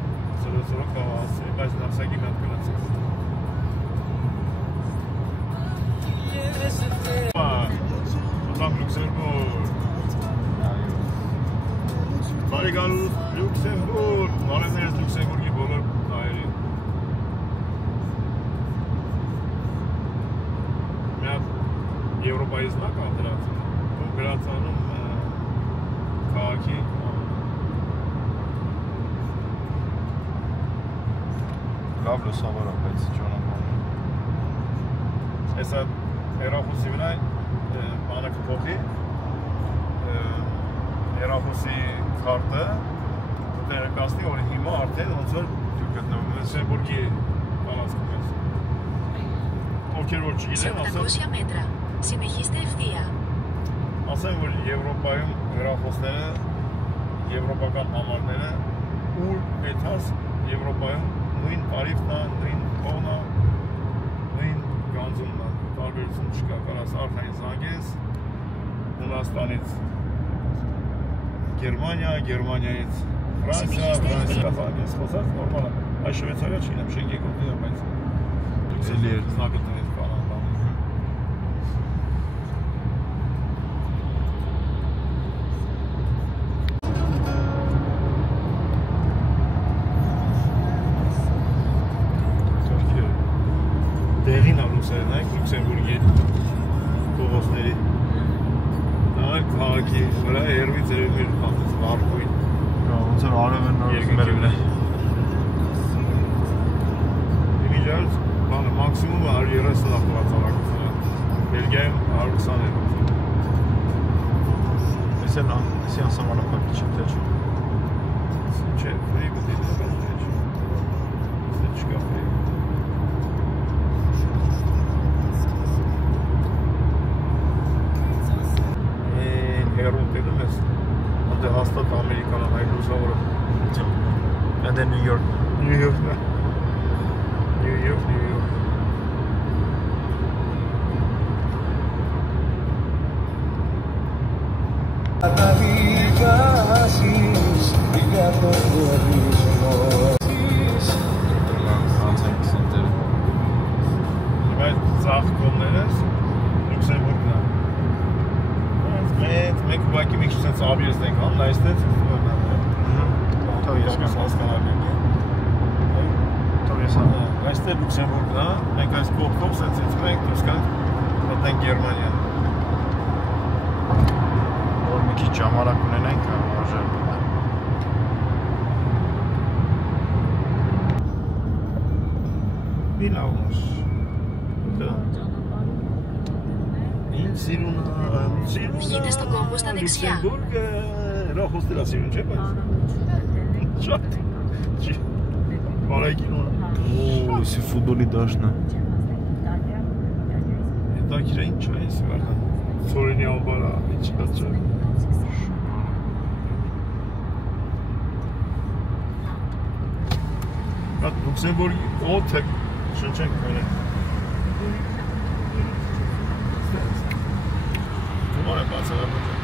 ծրոցորը կհասնի, բայց նավսակի մատ կլացենք։ Ուտանք Լյուքսեմբուրգ։ Բարի գալուս Լյուքսեմբուրգ, բարևներս Լյուքսեմբուրգի բոլոր այրին։ Եվրոպայից նա կա դրացում, ու գրացանում քաղաքի լավ լուսավոր է, բայց ճանապարհը։ Հեսա հեռախոսի վրա բանը կփոխի, հեռախոսի քարտը տեղեկացնի, որ հիմա արդեն ոնց որ գտնվում է Լյուքսեմբուրգի պալացքում ես։ Ովքեր որ չգիտեն, ասեմ, Συνεχίστε ευθεία. ասեմ, որ Եվրոպայում հեռախոսները, եվրոպական համարները, ուր պետհաս Եվրոպայում նույն տարիֆն է, նույն փողն է, նույն գանձումն է, տարբերություն չկա, կարաս արդեն զանգես Հունաստանից Գերմանիա, Գերմանիայից Ֆրանսիա, զանգես խոսած նորմալ է, այս Շվեյցարիա չգիտեմ, շենքի կողմի է, բայց Լյուքսելի էր զնակը տնից բանան։ Լյուքսեմբուրգի փողոցների դա քաղաքի վրա երևի ծերում էր վարդույն ոնց որ արևը նոր մեր վրա Իմիջայից բանը մաքսիմումը 130 ավտոմատարակությունը Բելգիայում 120 է Ես էլ անսի անսամանապակի չեմ թե չէ Չէ, ֆրի գտի չկա ֆրի։ Հերուն տելում ես, անդե հաստատ ամերիկանան այլ լուսավորը։ Անդե Նյու Յորք։ Նյու Յորքն է։ Նյու Յորք։ Բայց ծախ կողմներս Լյուքսեմբուրգն է։ Մենք ուղղակի մի քիչ sense obvious ենք, համ նայստեց Թող ես կամ հասկանալի է։ Թող ես համ։ Այստեղ Լյուքսեմբուրգն է, մենք այս կողքով sense մենք դուրս գանք մտնենք Գերմանիա։ Որ մի քիչ ժամանակ ունենանք, արժան։ Վինաուս։ Едешь на глобус на Дексия. Рохус de la Sirun, չէ՞ բայց։ Շատ։ Բարեկին ու։ Օ, սի ֆուտբոլի դաշտն է։ Դա քիչ ինչ է էս վարդը։ Սորենի ամբարա, ինչ կացը։ Այդ Լյուքսեմբուրգի օդը շնչենք մենը։ Կոմարը բացը վարդը։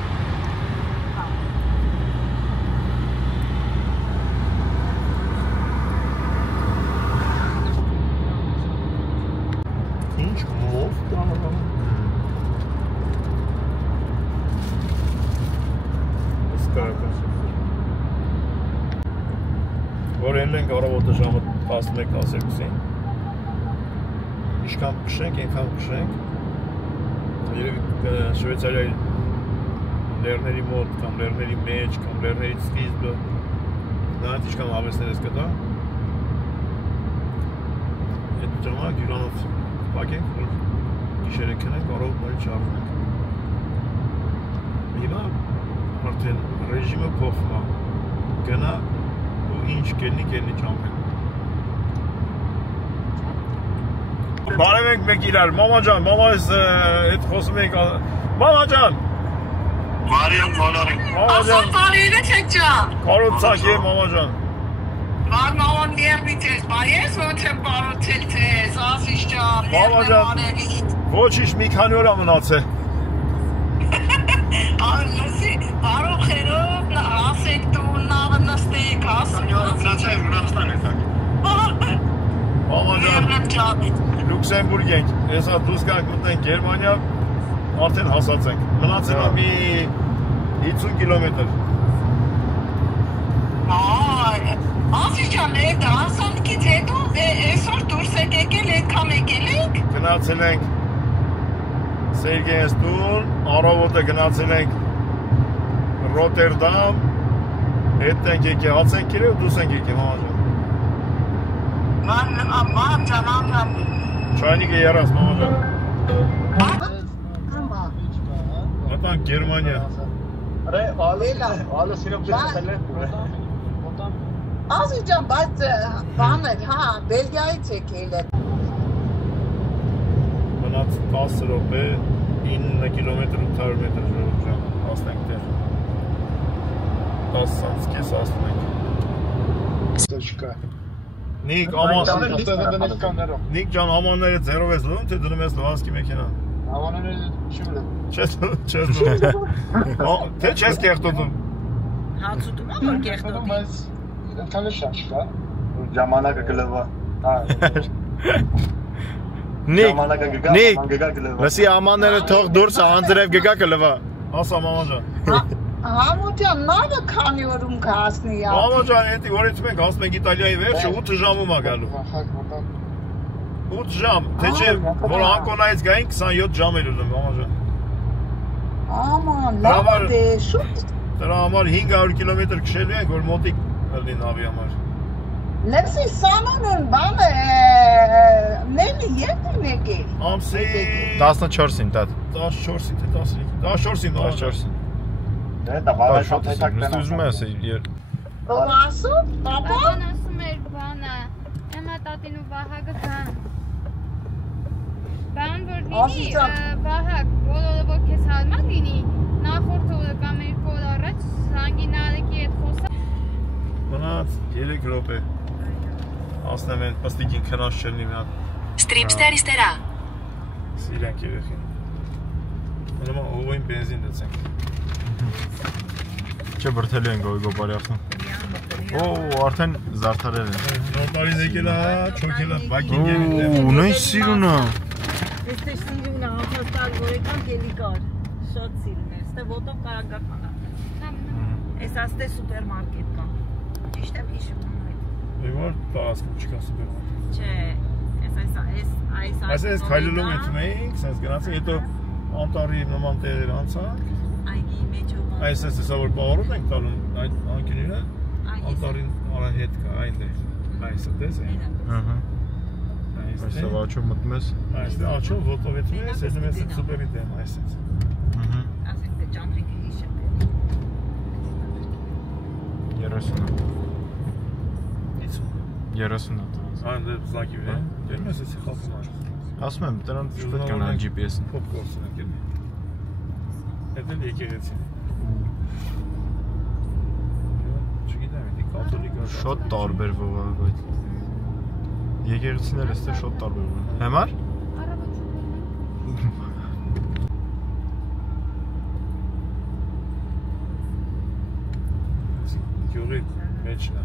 Ինչ մով տանավա։ Սկարակս։ Որ են ենք առավոտը ժամը 11-12-ին։ Իշքան կշենք, ենքան կշենք։ Երևի Շվեյցարիայի լերների մոտ, կամ լերների մեջ, կամ լերների սկիզբը։ Նրանց իշքան հավեսներ ես կտա։ Այդ ժամանակ հյուրանոց պակենք, որ գիշերը քնենք, առավոտ նորից շարժվենք։ Հիմա արդեն ռեժիմը փոխվում է։ Գնա ու ինչ կելնի ճամփեն։ Բարև ենք մեկ իրար, մամա ջան, մամայս հետ խոսում ենք, մամա ջան։ Մարիամ Մոլորին։ Ասան բարիվը չեք ջան։ Կարոծակ է մամա ջան։ Մարմավան ներվիցես, բայես ոչ եմ բարոթել թես, ասիշ ջան, մամա ջան, ոչիշ մի քանի օր մնացել։ Արլսի, արոխերով ասեք դու նավը նստեք, ասում։ Ֆրանսիայի Ռուսաստան է տակ։ Մամա ջան, Լյուքսեմբուրգ ենք, հեսա դուրս գանք մտնենք Գերմանիա, արդեն հասած ենք։ Մնացել է մի 50 կիլոմետր։ Ասիշ ջան, այդ հասանքից հետո այսօր դուրս եք եկել, այդքան եկել եք։ Գնացել ենք Սերգեյստուն, առավոտը գնացել ենք Ռոտերդամ, հետ ենք եկել, հաց ենք կերել ու դուրս ենք եկել, մամա ջան։ Չայնիկը երաս, մամա ջան։ Մտանք Գերմանիա։ Ասի ջան, բայց բաներ, հա, Բելգիայից եկել է։ Մնաց 10 րոպե, 9 կիլոմետր 800 մետր ժամ, հասնենք տեղ։ 10 սանց կես հասնենք։ Նիկ, Նիկ ջան, ամանները ձերով ես լում, թե դնում ես լվանսկի մեքենան։ Ամանները չեմ Չես թե չես կեղտոտում։ Հացուտում է, որ կեղտոտի։ Բայց ընդհանուր շաշ կա, ժամանակը կլվա։ Նիկ, լսի ամանները թող դուրս անձրև գգա կլվա։ Ասա մամա ջան։ Համոջան, նավը քանի օրում կհասնի։ Մամա ջան, էդի որից մենք հասնում ենք Իտալիայի վերջը 8 ժամում է գալու։ 8 ժամ, թե չէ, որ Անկոնայից գային 27 ժամ էր ուզում, մամա ջան։ Աման, լավ է, շուտ։ Դրա համար 500 կիլոմետր քշելու ենք, որ մոտիկ լինի նավի համար։ Լսի, Սանոնն բանը նելի երբ եկել։ Ամսի 14-ին, տատ։ 14-ին, թե 15-ին, 14-ին։ Դա շոտ է, ուզում ես Ով ասում, պապա։ Պապան ասում էր բանը, Էմա տատին ու Վահագը կան։ Բան որ լինի, Վահագ, բոլորը որ քեզ հարմար լինի, նախորդ օրը կամ երկու օր առաջ զանգին Արեգի հետ խոսա։ Մնաց 3 րոպե։ Ասնեմ են պստիկին քնած չլինի մի հատ։ Ստրիպստե αριστερά։ Սիրենք երեխին։ Ուրեմն ովին բենզին դցենք։ Չէ բրթելի են գոբարյախն։ Օ, արդեն զարդարել են։ Նորմալին եկել է, չոքել է, բակինգ են։ Ունեն սիրունը։ Este սիրունը անհաստատ որեկան դելիկար, շատ սիրուն է, ստե ոտով կարակ գա կանա։ Ես աստե սուպերմարկետ կա, ճիշտ եմ հիշում այդ։ Որ տարածքում չկա սուպերմարկետ։ Չէ, այս քայլելով ենթում էինք, սենց գնացին, հետո անտարի նման տեղեր անցանք։ Այգի մեջով։ Այս հեսա որ բաղարոտ ենք տալում այդ անկյունները, անտարին արա հետ կա, այնտեղ, այսը տես է։ Այսը աչով մտնում ես։ Այստեղ աչով ոտով եթում ես, ես եմ ես սուպերի դեմ այսենց։ Ասենք կճամրիկ հիշեմ։ 30-ը։ Այն դեպ զնակի վրա, դերմ ես եսի խապում այն։ Ասում եմ, դրանց պետք է նան GPS-ն։ Փոփ գործն ենք ելի։ Հետ էլ եկեղեցին։ Չգիտեմ, էդի կաթոլիկը։ Շատ տարբերվող է, բայց եկեղեցիները ստե շատ տարբերվող են։ Հեմար։ Գյուղի մեջն է։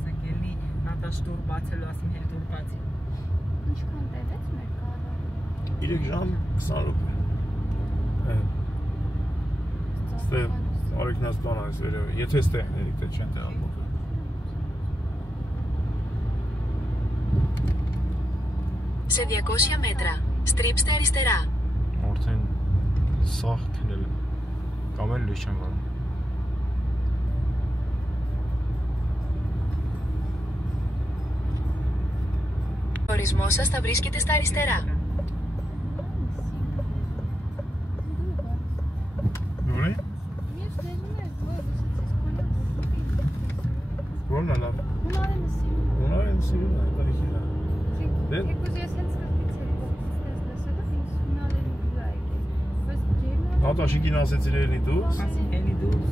Սակելի նատաշ դուր բացելու ասում հետ դուր բացի։ Ինչքան տևեց մեր կարը։ 3 ժամ 20 րոպե։ Ստե արիքնած բան այս վերևը, եթե ստեղների թե չեն տեղափոխել։ Σε 200 μέτρα, στρίψτε αριστερά. Արդեն սաղ քնել կամ էլ լույս չեմ վարում։ Ο ορισμός σας θα βρίσκεται στα αριστερά. Դուրի։ Որն է լավ։ Ունարեն սիրուն է, դա իքիլա։ Դեն։ Հատաշիկին ասեցիր էլի դուս։ Էլի դուս։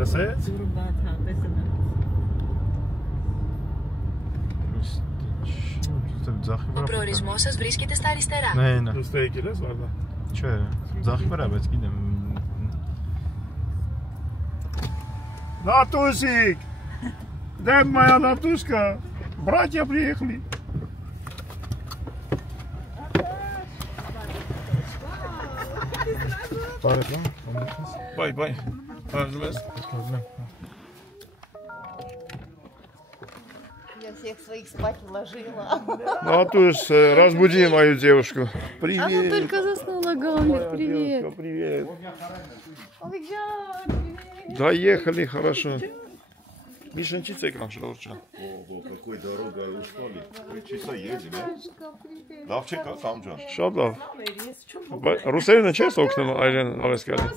Լսեց։ Դուր բաց հա, տեսնեմ։ Ο προορισμός σας βρίσκεται στα αριστερά. Ναι. Դու ստե եկել ես, Վարդա։ Չէ, ձախի վրա, բայց գիտեմ։ Натусик! Дай моя Натушка! Братья приехали! Бай. Я всех своих спать уложила. Натуш, разбуди мою девушку. Привет! Она только заснула, Гамлет, привет. Девушка, привет! Ой, привет. Доехали, хорошо. Миша, читай экран, Шаурча. Ого, какой дорога ушли. 3 часа едем, а? Лавчика, там же. Շատ լավ։ Ռուսերենը չես օգնում այլեն ավեսկալի։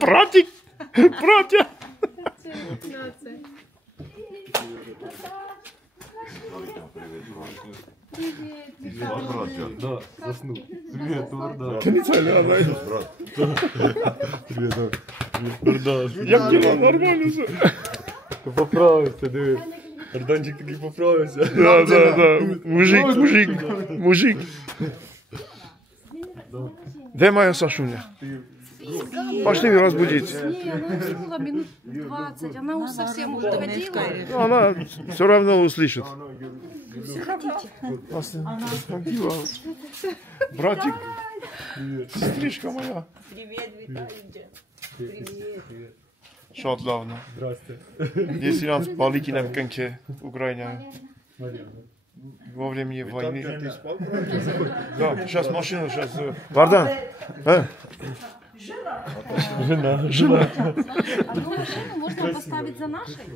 Բրատիկ, բրատյա։ Да, заснул. Привет, Варда. Кеницали, брат. Привет, Варда. Як дела? Нормально все. Поправился, диви. Арданчик такий поправився. Да. Мужик. Где моя Сашуня? Пошли разбудить. Не, она уснула минут 20, она совсем уже доходила. Она все равно услышит. Заходите. Братик, сестричка моя. Привет, Виталий. Привет. Շատ լավն է։ Здрасте. Ես իրանց բալիկին եմ կնքե Ուկրաինայում։ Во времени войны. Да, сейчас машину, сейчас. Вардан. Жена. Одну машину можно поставить за нашей.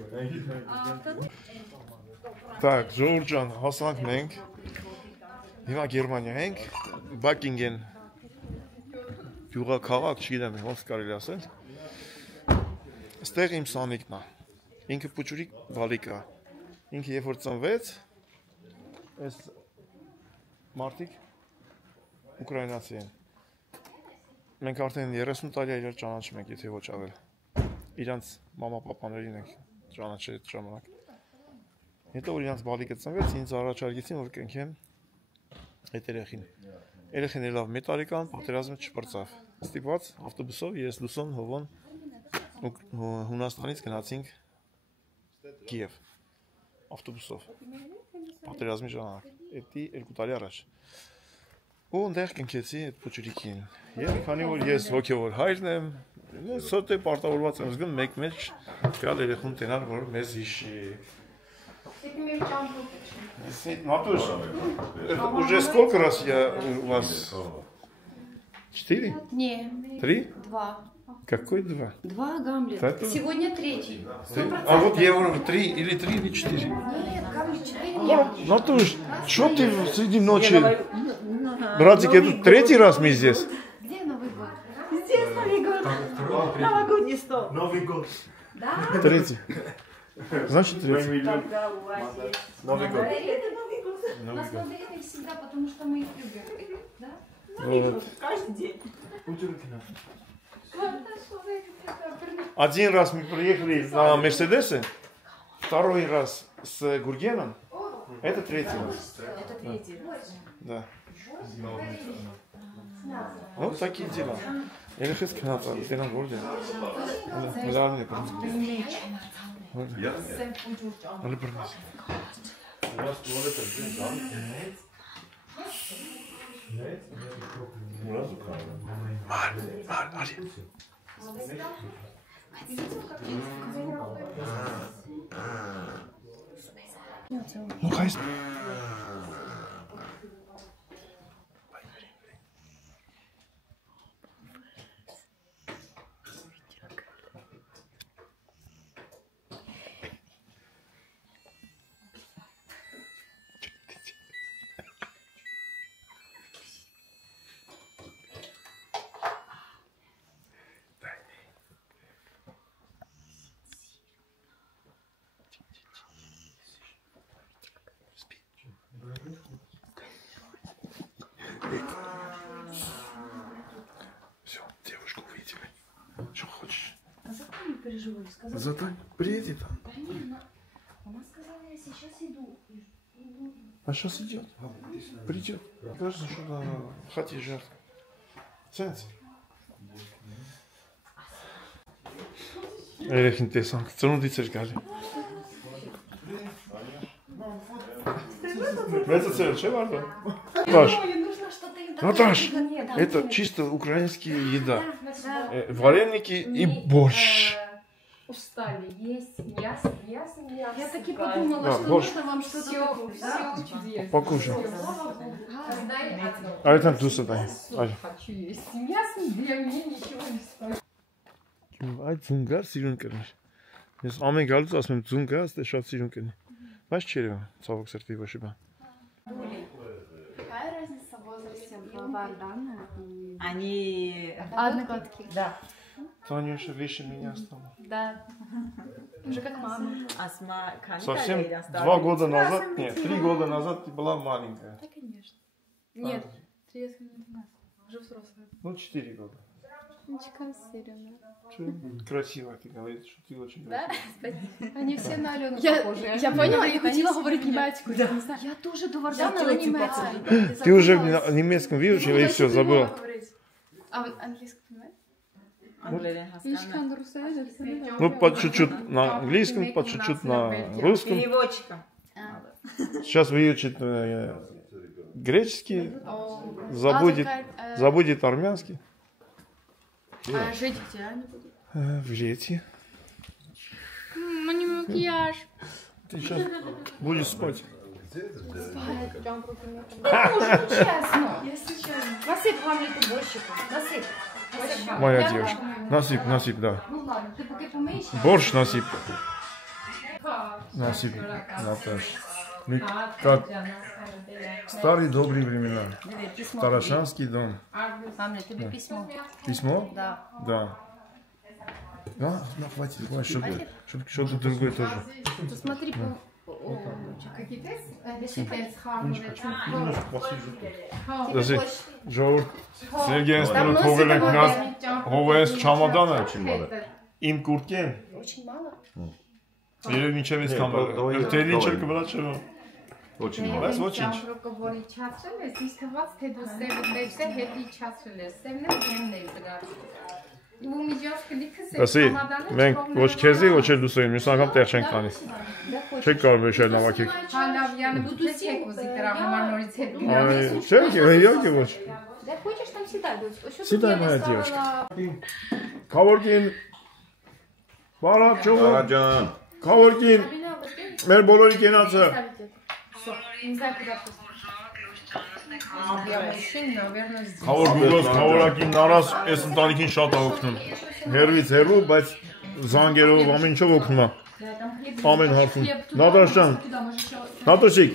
Так, Ժողովուրդ հասանք մենք։ Հիմա Գերմանիա ենք, Բակինգեն գյուղաքաղաք, չգիտեմ ոնց կարելի ասել։ Այստեղ իմ Սանիկն է։ Ինքը փուչուրիկ բալիկ է։ Ինքը երբ որ ծնվեց, այս մարդիկ ուկրաինացի են։ Մենք արդեն 30 տարի իրար ճանաչում ենք, եթե ոչ ավել։ Իրանց մամա-պապաներին ենք ճանաչել այդ ժամանակ։ Հետո որ իրանց բալիկը ծնվեց, ինձ առաջարկեցին, որ կենքեմ այդ երեխին։ Երեխին ելավ մի տարեկան, պատերազմը չպրծավ։ Ստիպված ավտոբուսով ես Լուսոն Հովոն Հունաստանից գնացինք Կիև ավտոբուսով։ Պատերազմի ժամանակ, էդի 2 տարի առաջ։ Ու այնտեղ կնքեցի այդ փոչուրիկին։ Եվ քանի որ ես հոգևոր հայրն եմ, սոտե պարտավորված եմ զգում մեկ մեջ գալ երեխուն տենալ, որ մեզ հիշի։ Матуш, уже сколько раз я у вас? 4? Не. 3? 2. Какой 2? 2 Гамлет. Это? Сегодня 3. А вот я говорю 3 или 4? Нет, Гамлет 4. Матуш, что ты среди ночи? Братик, это 3-й раз мы здесь? Где Новый год? Здесь Новый год. Новогодний стол. Новый год. Да? 3-й. Значит, 3-й. Тогда у вас есть. Новый год. Это Новый год. У нас мандарины всегда, потому что мы их любим. Да? Новый год. Каждый день. Один раз мы приехали на Мерседесе, второй раз с Гургеном, это 3-й раз. Это 3-й раз. Да. Вот такие дела. Я не хочу сказать, ты на городе. Реально, просто. Ну, хайс. Все, девушку увидели. Что хочешь? А за кого не переживай? Сказала. Зато приедет. Да нет, она сказала, я сейчас иду. А сейчас идет. Придет. Кажется, что на хате жертв. Ценится. Երեխին տեսանք, ծնունդից էր գալի։ Մեծացել, չէ՞ Վարդա։ Наташ, это чисто украинская еда. Вареники и борщ. Устали, есть мясо. Я таки подумала, что нужно вам что-то все чудесно. Покушай. А это туса дай. Хочу есть мясо, для меня ничего не стоит. Այդ ձունգար սիրուն կներ։ Ես ամեն գալուց ասում եմ ձունգա, աստ է շատ սիրուն կներ։ Բայց չէր ցավոք սրտի ոչ բան։ Какая разница в возрасте Богдана? Они Одногодки. Да. Танюша выше меня стала. Да. Уже как мама. Асма, Совсем 2 года назад, нет, 3 года назад ты была маленькая. Да, конечно. Нет, 3 лет назад. Уже взрослая. Ну, 4 года. Ничего серьезно. Красиво ты говоришь, что ты очень Да? красивая. Они все на Алену похожи. Я поняла, я хотела говорить немецкую. Я тоже до Вардана на немецком. Ты уже на немецком выучила и все, забыла. А английский понимаешь? Ну, по чуть-чуть на английском, по чуть-чуть на русском. Переводчиком. Сейчас выучит греческий, забудет армянский. А жить где они будут? В Лете. Мне макияж. Ты сейчас будешь спать. Спать. Честно. Если честно. Насыпь Гамлету борщику. Насыпь. Моя девушка. Насыпь, да. Ну ладно, ты пока помыешь. Борщ насыпь. Насыпь, Наташа. Старые добрые времена. Тарашанский дом. Маме, тебе письмо. Письмо? Да. Да. Ну, хватит, чтобы что-то другое тоже. Смотри, Դասի, ժողովուրդ, Սերգեյն ստորը թողել ենք նած հովայես չամադանը, իմ կուրկեն, երև մինչև ես կամբար, տերի ինչ էլ կվրա չէ, ոչինչ, բայց ոչինչ։ Որ իչացրել ես, իսկ հված թե դու սևը դեպսը հետ իչացրել ես, սևն էլ գենն է դրած։ Դասի, մենք ոչ քեզի, ոչ էլ դուսոյին, մյուս անգամ տեղ չենք տանիս։ Չեք կարող վեշել նավակեք։ Հալավյանը դու դուս եք ուզի դրա համար նորից հետ գնալիս։ Չեք, իհարկե ոչ։ Да хочешь там сідай, Сідай, моя девушка. Քավորքին, Բարաջան, Քավորքին, մեր բոլորի կենացը։ Քավոր գուգոս, քավորակին նարաս, ես ընտանիքին շատ աղոքնում, հերվից հերու, բայց զանգերով ամեն ինչով ոգնում է, ամեն հարցում, Նատաշան, Նատոշիկ,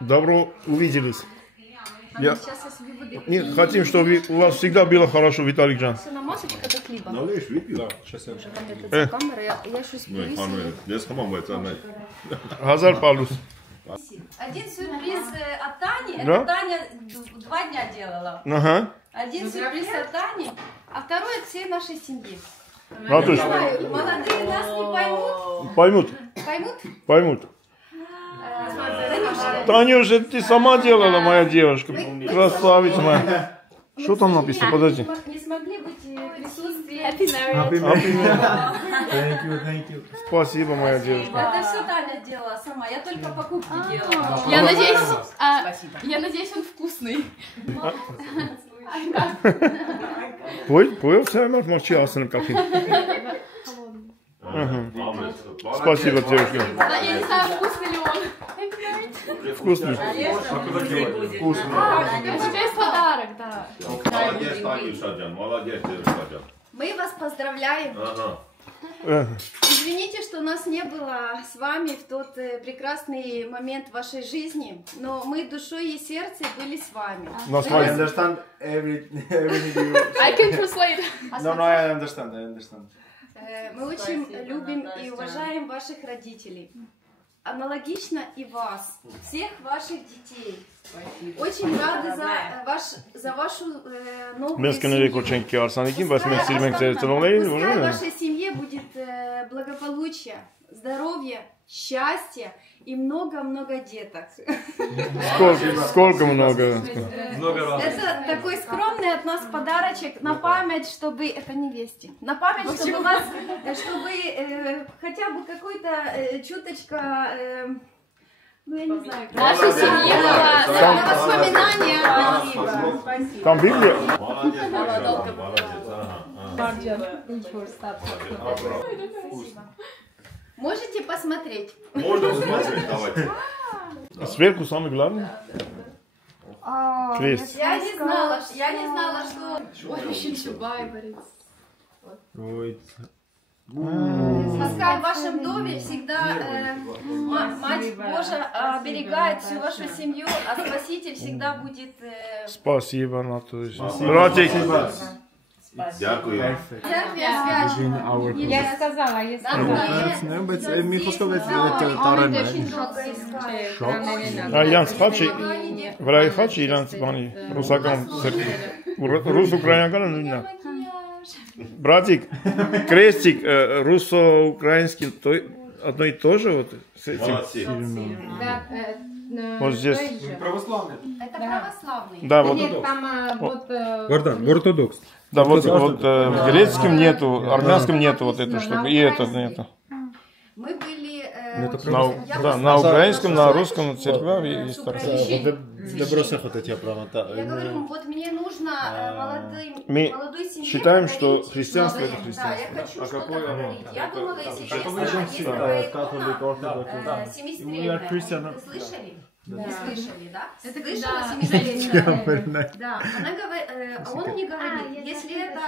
добро увиделись. Хотим, чтобы у вас всегда было хорошо, Виталик Жан. Намазочка до хлеба. Налеешь, выпью? Да, сейчас я уже. Камера, я щось повісила. Здесь хамам это. 1000 палус. Один сюрприз от Тани, Да? это Таня 2 дня делала. Ага. Один сюрприз от Тани, а второй от всей нашей семьи. Натуш. Молодые нас не поймут. Поймут. Поймут? Поймут. Танюша, ты сама делала, моя девушка. Красавица моя. Что там написано? Подожди. Не смогли быть в присутствии. Happy Thank you. Спасибо, моя девушка. Это все Таня делала сама, я только покупки делала. Я надеюсь, он вкусный. Поел все, молчи, асаным каким. Спасибо, девушка. Я не знаю, вкусный ли он. Вкусный. Вкусный. У тебя есть подарок, да. Молодец, Танюша, молодец, девушка. Мы вас поздравляем. Извините, что нас не было с вами в тот прекрасный момент вашей жизни, но мы душой и сердцем были с вами. I understand everything you say. I can translate. No, I understand. Мы очень любим и уважаем ваших родителей. Аналогично и вас, всех ваших детей. Очень рады за вашу новую семью. Пускай в вашей семье будет благополучие, здоровье, счастье и много-много деток. Сколько много? Это такой скромный от нас подарочек на память, чтобы... Это невесте. На память, чтобы вас... Чтобы хотя бы какой-то чуточка... Ну, я не знаю. Наша семья была... На воспоминания. Спасибо. Там Библия? Можете посмотреть? Можно посмотреть, давайте. Сверху самый главный? Крест. Я не знала, что... Пускай в вашем доме всегда Мать Божия оберегает всю вашу семью, а Спаситель всегда будет... Спасибо, Наталья. Братик. Дякую. Я сказала, Իրանց խաչը, վրայի խաչը իրանց բանի, ռուսական, ռուս-ուկրաինականը նույնն է։ Братик, крестик руссо-украинский, одно и то же вот с этим? Вот здесь. Православный. Это православный. Да, вот. Нет, там вот... Ортодокс. Да, вот в греческом нету, армянском нету вот этой штуки, и это нету. Мы были... На украинском, на русском церква есть такая. Я говорю, вот мне нужно молодой семье. Считаем, что христианство это христианство. Да, я хочу что-то говорить. Я думала, если честно, семистрельная. Вы слышали? Не слышали, да? Слышала семистрельная? Да. Он мне говорит, если это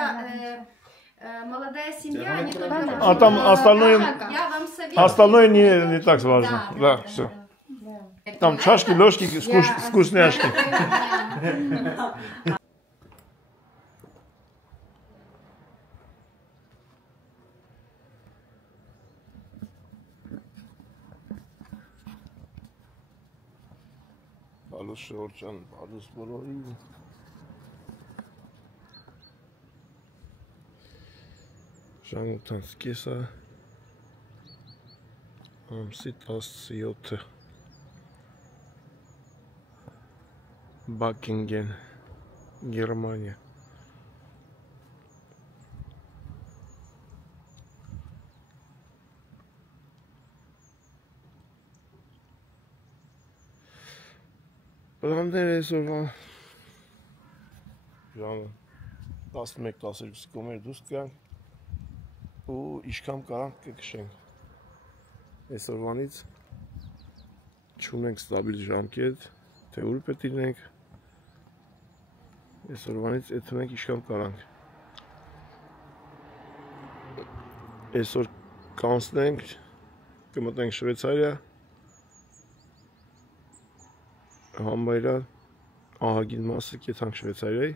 молодая семья, они только... А там остальное... Я вам советую... Остальное не так важно. Да, все. Там чашки, ложки, вкусняшки. Balus Şorcan, balus bolori. Ժանութանց կեսը ամսի 17-ը Բակինգեն, Գերմանիա։ Պլաններ այսօրվա ժամը 11-12 կոմեր դուրս գանք ու իշքամ կարանք կքշենք այսօրվանից չունենք ստաբիլ ժամկետ, թե ուր պետք լինենք այսօրվանից էթունենք իշքամ կարանք այսօր կանցնենք կմտնենք Շվեյցարիա համբայրա ահագին մասը կեթանք Շվեյցարիայի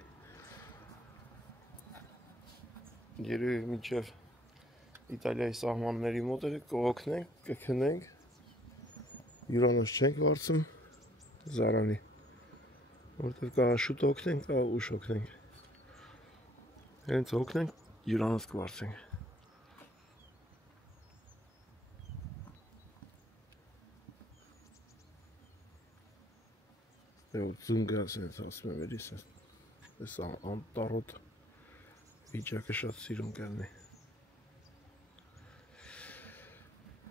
երևի մինչև Իտալիայի սահմանների մոտերը կօգնենք, կքնենք, հյուրանոց չենք վարձում, զարանի, որտեղ կա շուտ օգնենք, կա ուշ օգնենք, հենց օգնենք, հյուրանոց կվարձենք։ Ձունգը ասենց ասում եմ էլիս, այս անտարոտ վիճակը շատ սիրուն կլինի։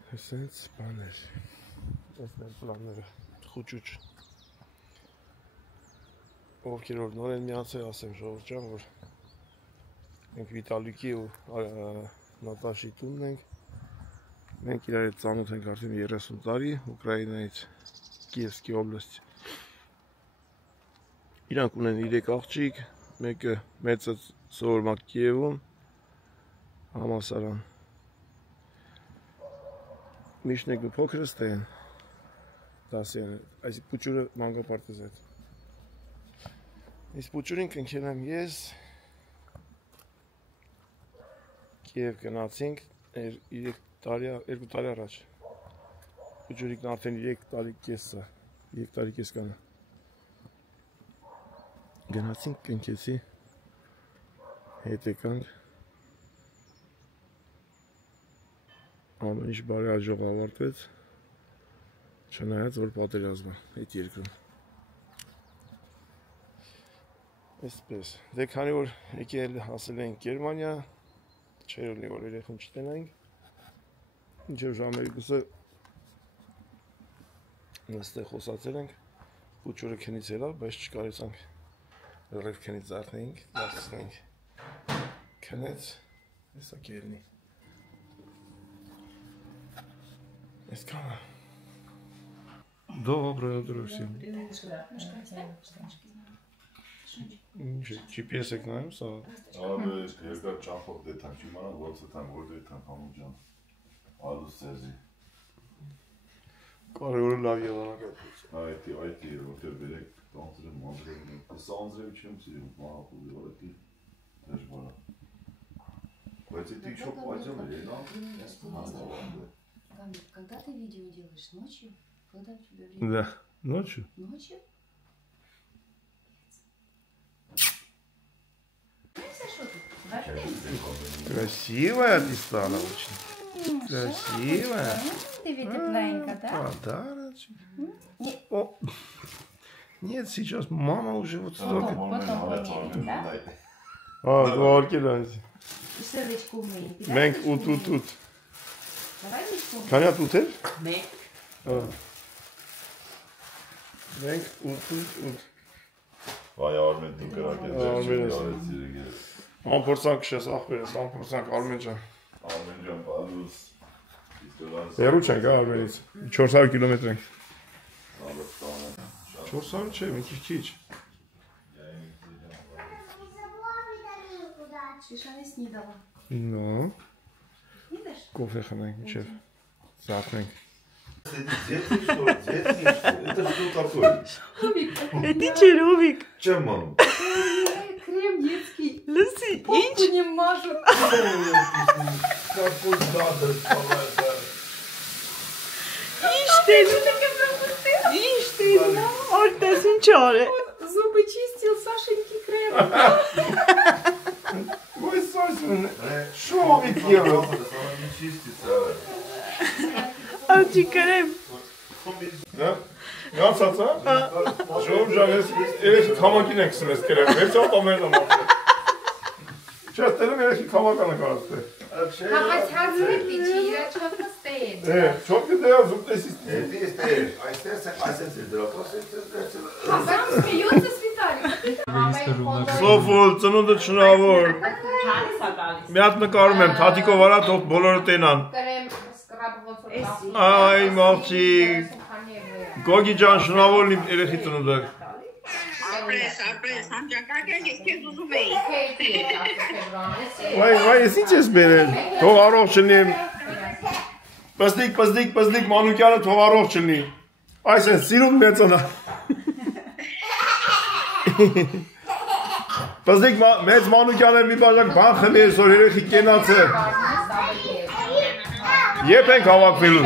Այսենց բաներ, այսն են պլանները, խուճուճ, ովքեր որ նոր են միացել, ասեմ ժողովուրդ ջան, որ մենք Վիտալիկի ու Նատաշի տունն ենք, մենք իրար հետ ծանոթ ենք արդեն 30 տարի, Ուկրաինայից, Կիևսկի օբլաստ, իրանք ունեն 3 աղջիկ, մեկը մեծը սովորում է Կիևում, համալսարան, Միշնեկը փոքրս տեն, դասյան է, այս պուճուրը մանգապարտեզ հետ։ Այս պուճուրին կնքել եմ ես, Կիև գնացինք 2 տարի առաջ, պուճուրիկն արդեն 3 տարի կեսը, 3 տարի կես կանա։ Գնացինք կնքեցի, հետ եկանք, ամեն ինչ բարի աջող ավարտվեց, չնայած որ պատերազմ է այդ երկրում։ Այսպես, դե քանի որ եկել հասել ենք Գերմանիա, չէր լինի որ երեխան չտենայինք, մինչև ժամերի կուսը նստեղ խոսացել ենք, պուճուրը քնից ելավ, բայց չկարեցանք լրիվ քնից զարթնեինք, դարձնենք քնեց, հեսա կելնի։ Эскана. Доброе утро всем. GPS ekranım sağ ol. Abi ezber çapop detam çimana WhatsApp'tan gol detam hamıcan. Alus serzi. Կարևորը լավ ելանակ է։ Այդ որտեղ բերեք տանցրը մանրել։ Սանձրը չեմ սիրում, մահապուլի որտի դժվար է։ Բայց դի չոք այժմ է, նա Когда ты видео делаешь ночью, когда у тебя время? Да, ночью. Ночью? Красивая ты стала очень. Красивая. Ты ведь тепленько, да? Подарочек. О. Нет, сейчас мама уже вот столько. Потом померим, да? Горки дайте. Сердечко умеем. Մենք ուտ Давай личку. Քանյա ուտել։ Մեկ։ Մենք ուտ։ Վայ Արմեն դու կրակել։ Ամփորձանք շես ախպերս, ամփորձանք Արմեն ջան։ Արմեն ջան, բալուս։ Հեռու չենք Արմենից, 400 կիլոմետր ենք։ 400 չէ, մի քիչ։ Видишь, она снидала. Ну. Видишь? Кофе ханենք мինչև զարթնենք։ Это что такое? Это червик. Чем, мам? Крем детский. Лыси, попку не мажут. Какой надо, İşte ortasını çare. Зубы чистил Сашеньки крем. Ой, Саша, что вы делаете? Не чистится. Acı krem. Յանցած է։ Ժողով ջան, երեքի քամակին ենք սմես կերեմ, վերցավ ամերն ամատրը։ Չես տերում երեքի քամականը կարծտե։ Հապաց հազրը պիչի, իրա չոտը ստեյր։ Չոտը դեա զուպտեսիս։ Հապաց սմեյոցը Սվիտալի։ Սոֆուլ, ծնունդը չնավոր։ Մի հատ նկարում եմ, թատիկով արա, թող բոլորը տենան։ Այ մաղջիկ։ Գոգի ջան, շնորհավոր իմ երեխի ծնունդը։ Ապրես, հանճակակ ես քեզ ուզում էի։ Վայ, ես ինչ ես բերել։ Թող առողջ լինի։ Պզդիկ, Մանուկյանը թող առողջ լինի։ Այս են սիրում մեծանա։ Պզդիկ մեծ Մանուկյանը մի բաժակ բան խմի այսօր երեխի կենացը։ Երբ ենք հավաքվելու։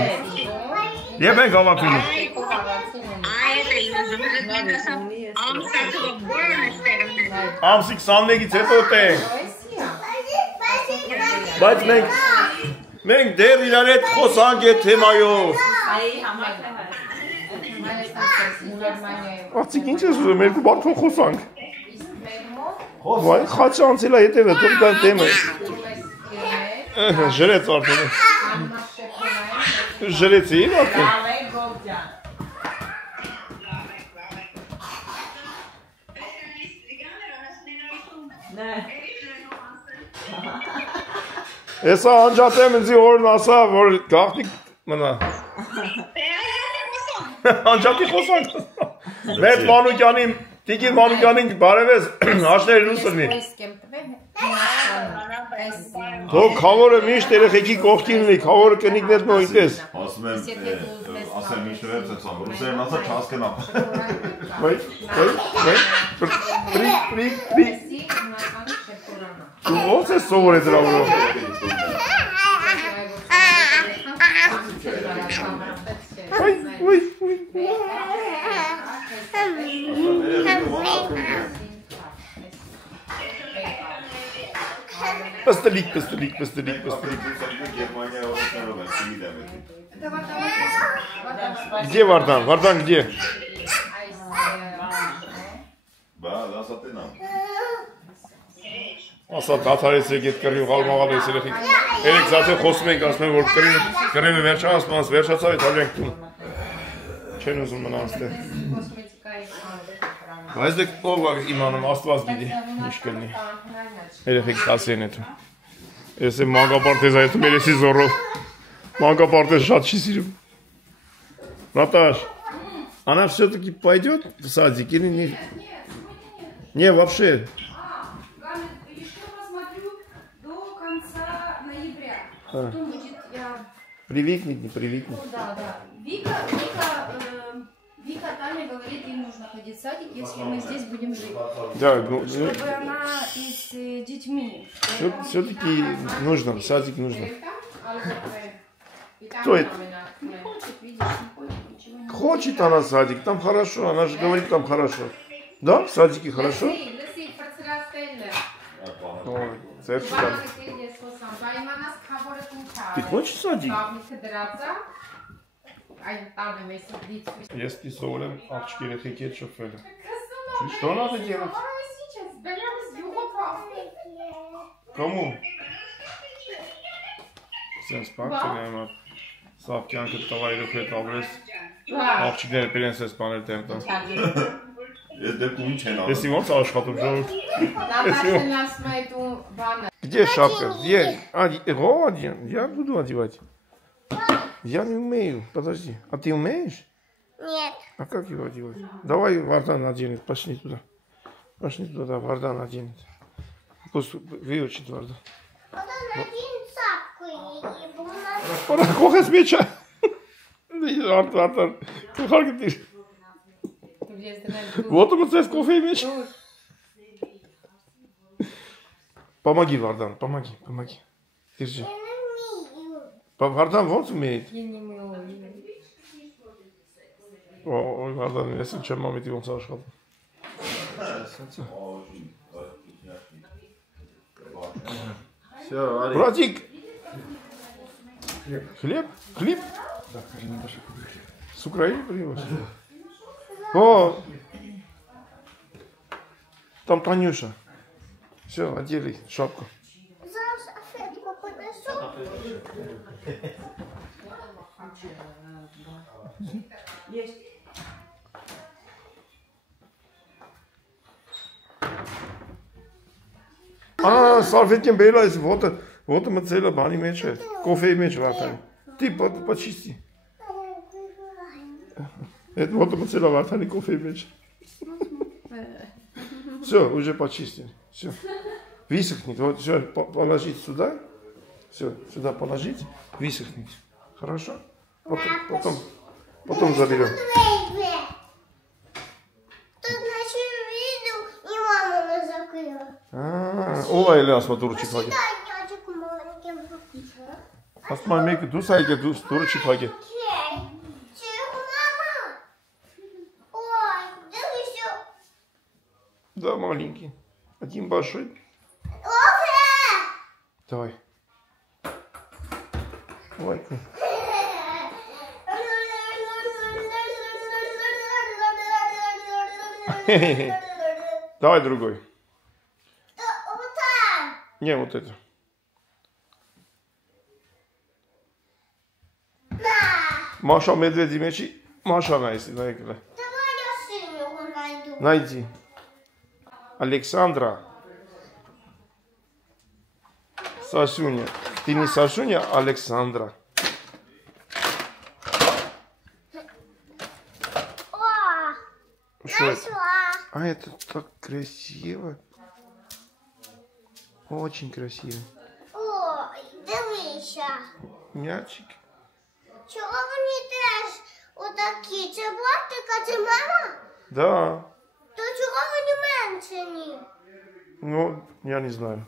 Ամսի 21-ից հետո տենք։ Բայց մենք դեր իրար հետ խոսանք այդ թեմայով։ Աղցիկ ինչ ես ուզում, երկու բար թող խոսանք։ Վայ, խաչը անցել է հետև է, թող դա թեմը։ Ժրեց արդեն։ Ժրեցի, արդեն։ Եսա անջատեմ ինձի օրն ասա, որ գաղթիկ մնա։ Անջատի խոսանք։ Մեծ Մանուկյանին, Տիկին Մանուկյանին բարևես, հաշտերի լուսրնի։ Թող խավորը միշտ երեխեքի կողքին լինի, խավորը կնիկներ նույնպես։ Ասում եմ, ասեմ միշտ վերց եմ սամ, ռուսերեն ասա չհասկենամ։ Դու ո՞նց ես սովորել դրա վրա։ Պստլիկ։ Где Вардан? Вардан где? Ասա դաթարես եկետ կրին խալմաղալ ես երեխիք։ Երեք զացը խոսում ենք, ասում են, որ կրինը վերջացավ է թալենք տուն։ Չեն ուզում մնա անստեղ։ Բայց դեք ով իմանում, աստված գիտի, ինչ կլնի։ Երեխիք տասի են էթում։ Ես եմ մանկապարտեզ այդում երեսի զորով։ Մանկապարտեզ շատ չի սիրում։ Наташ, она все-таки пойдет в садик или не? Не, вообще. Потом будет Привикнет, не привикнет. Да. Вика, Таня говорит, им нужно ходить в садик, если мы здесь будем жить. Да, чтобы она и с детьми. Все-таки нужно, в садик нужно. Кто это? Не хочет, видишь, не хочет, ничего не Хочет она садик, там хорошо, она же говорит, там хорошо. Да, в садике хорошо? Ой, Ты хочешь садик? Если солим, աղջիկ երեխեքի հետ շփվել։ Что надо делать? Кому? Всем спать, Սավ կյանքը տվայրով հետ ավրես, աղջիկները պիրեն սես պանել տեմտան։ Ես դեպքում ինչ են անում։ Ես ոնց աշխատում ժողովուրդ։ Где шапка? Где? Вот один. Я буду одевать. Я не умею. Подожди. А ты умеешь? Нет. А как его одевать? Давай Вардан оденет. Пошли туда. Вардан оденет. Вы очень твердо. Ona kohes meça. Artar. Kokar gidiyor. Вот он здесь кофе меч. Помоги, Вардан, помоги. Держи. Вардан вот умеет. Ой, Вардан, я сейчас маме ты он сошел. Все, братик. Хлеб? Да, с Украины привез. О, там Танюша. Все, одели шапку. Зараз афетку поднесу. Есть. Салфетки бейла из вот мы целая бани мечет. Кофе меч вартан. Ты почисти. Это вот мы целая вартан и кофе меч. Все, уже почистили. Все. Высохнет. Вот все, положить сюда. Все, сюда положить. Высохнет. Хорошо? Потом заберем. Olay ile asma duru çıpage. Asma mek du sayge duru çıpage. Да, маленький. Один большой. Давай. Давай. Давай другой. Не, вот это. Маша медведи мечи. Маша найди. Найди. Александра. Сашуня. Ты не Сашуня, а Александра. Что это? А это так красиво. Очень красиво. Ой, дивися. Мячик. Чого вони теж отакі? Це братик, а це мама? Да. То чого вони меншені? Ну, я не знаю.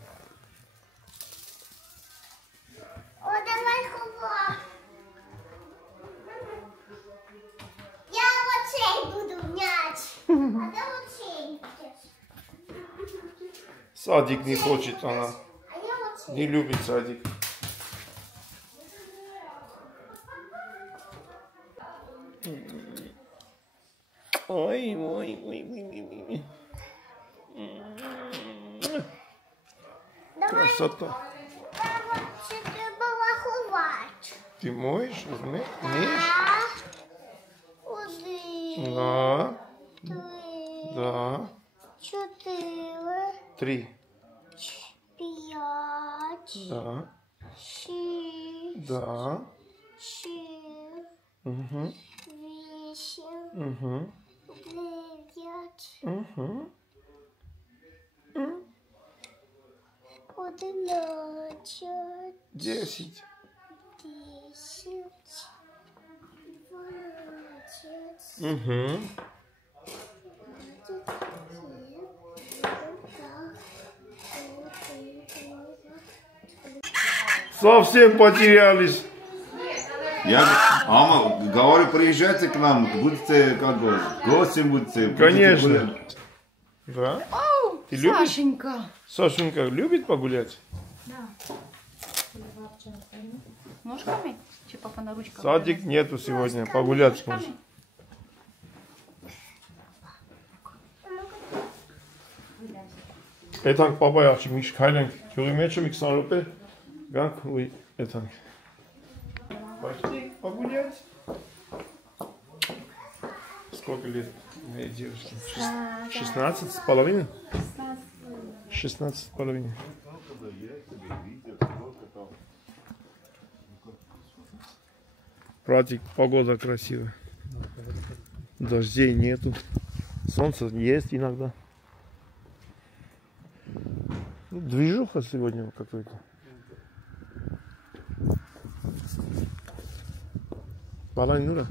О, давай ховай. Я оцей буду м'яч. А де оцей будеш? Садик не хочет она. А я оцей. Не любит садик. Ой. Красота. Це треба рахувати. Ты моешь? Умеешь? Один. Да. Три. Да. 4. 3. 5. Да. 6. Да. 7. Угу. 8. Угу. 9. Угу. 11. 10. 10. 12. Угу. Совсем потерялись. Ама, говорю, приезжайте к нам, будете как бы гостем будете. Конечно. Да? Ты любишь? Сашенька. Сашенька любит погулять? Да. Ножками? Чи папа на ручках? Садик нету сегодня, погулять можно. Этак папа яхши миш քայլենք յուղի մեջ 20 րոպե գանք ու этак. Пошли погулять. Сколько лет моей девушке? 16 с половиной? 16 с половиной. Братик, погода красивая. Дождей нету. Солнце есть иногда. Движуха сегодня какой-то. Балай Нура.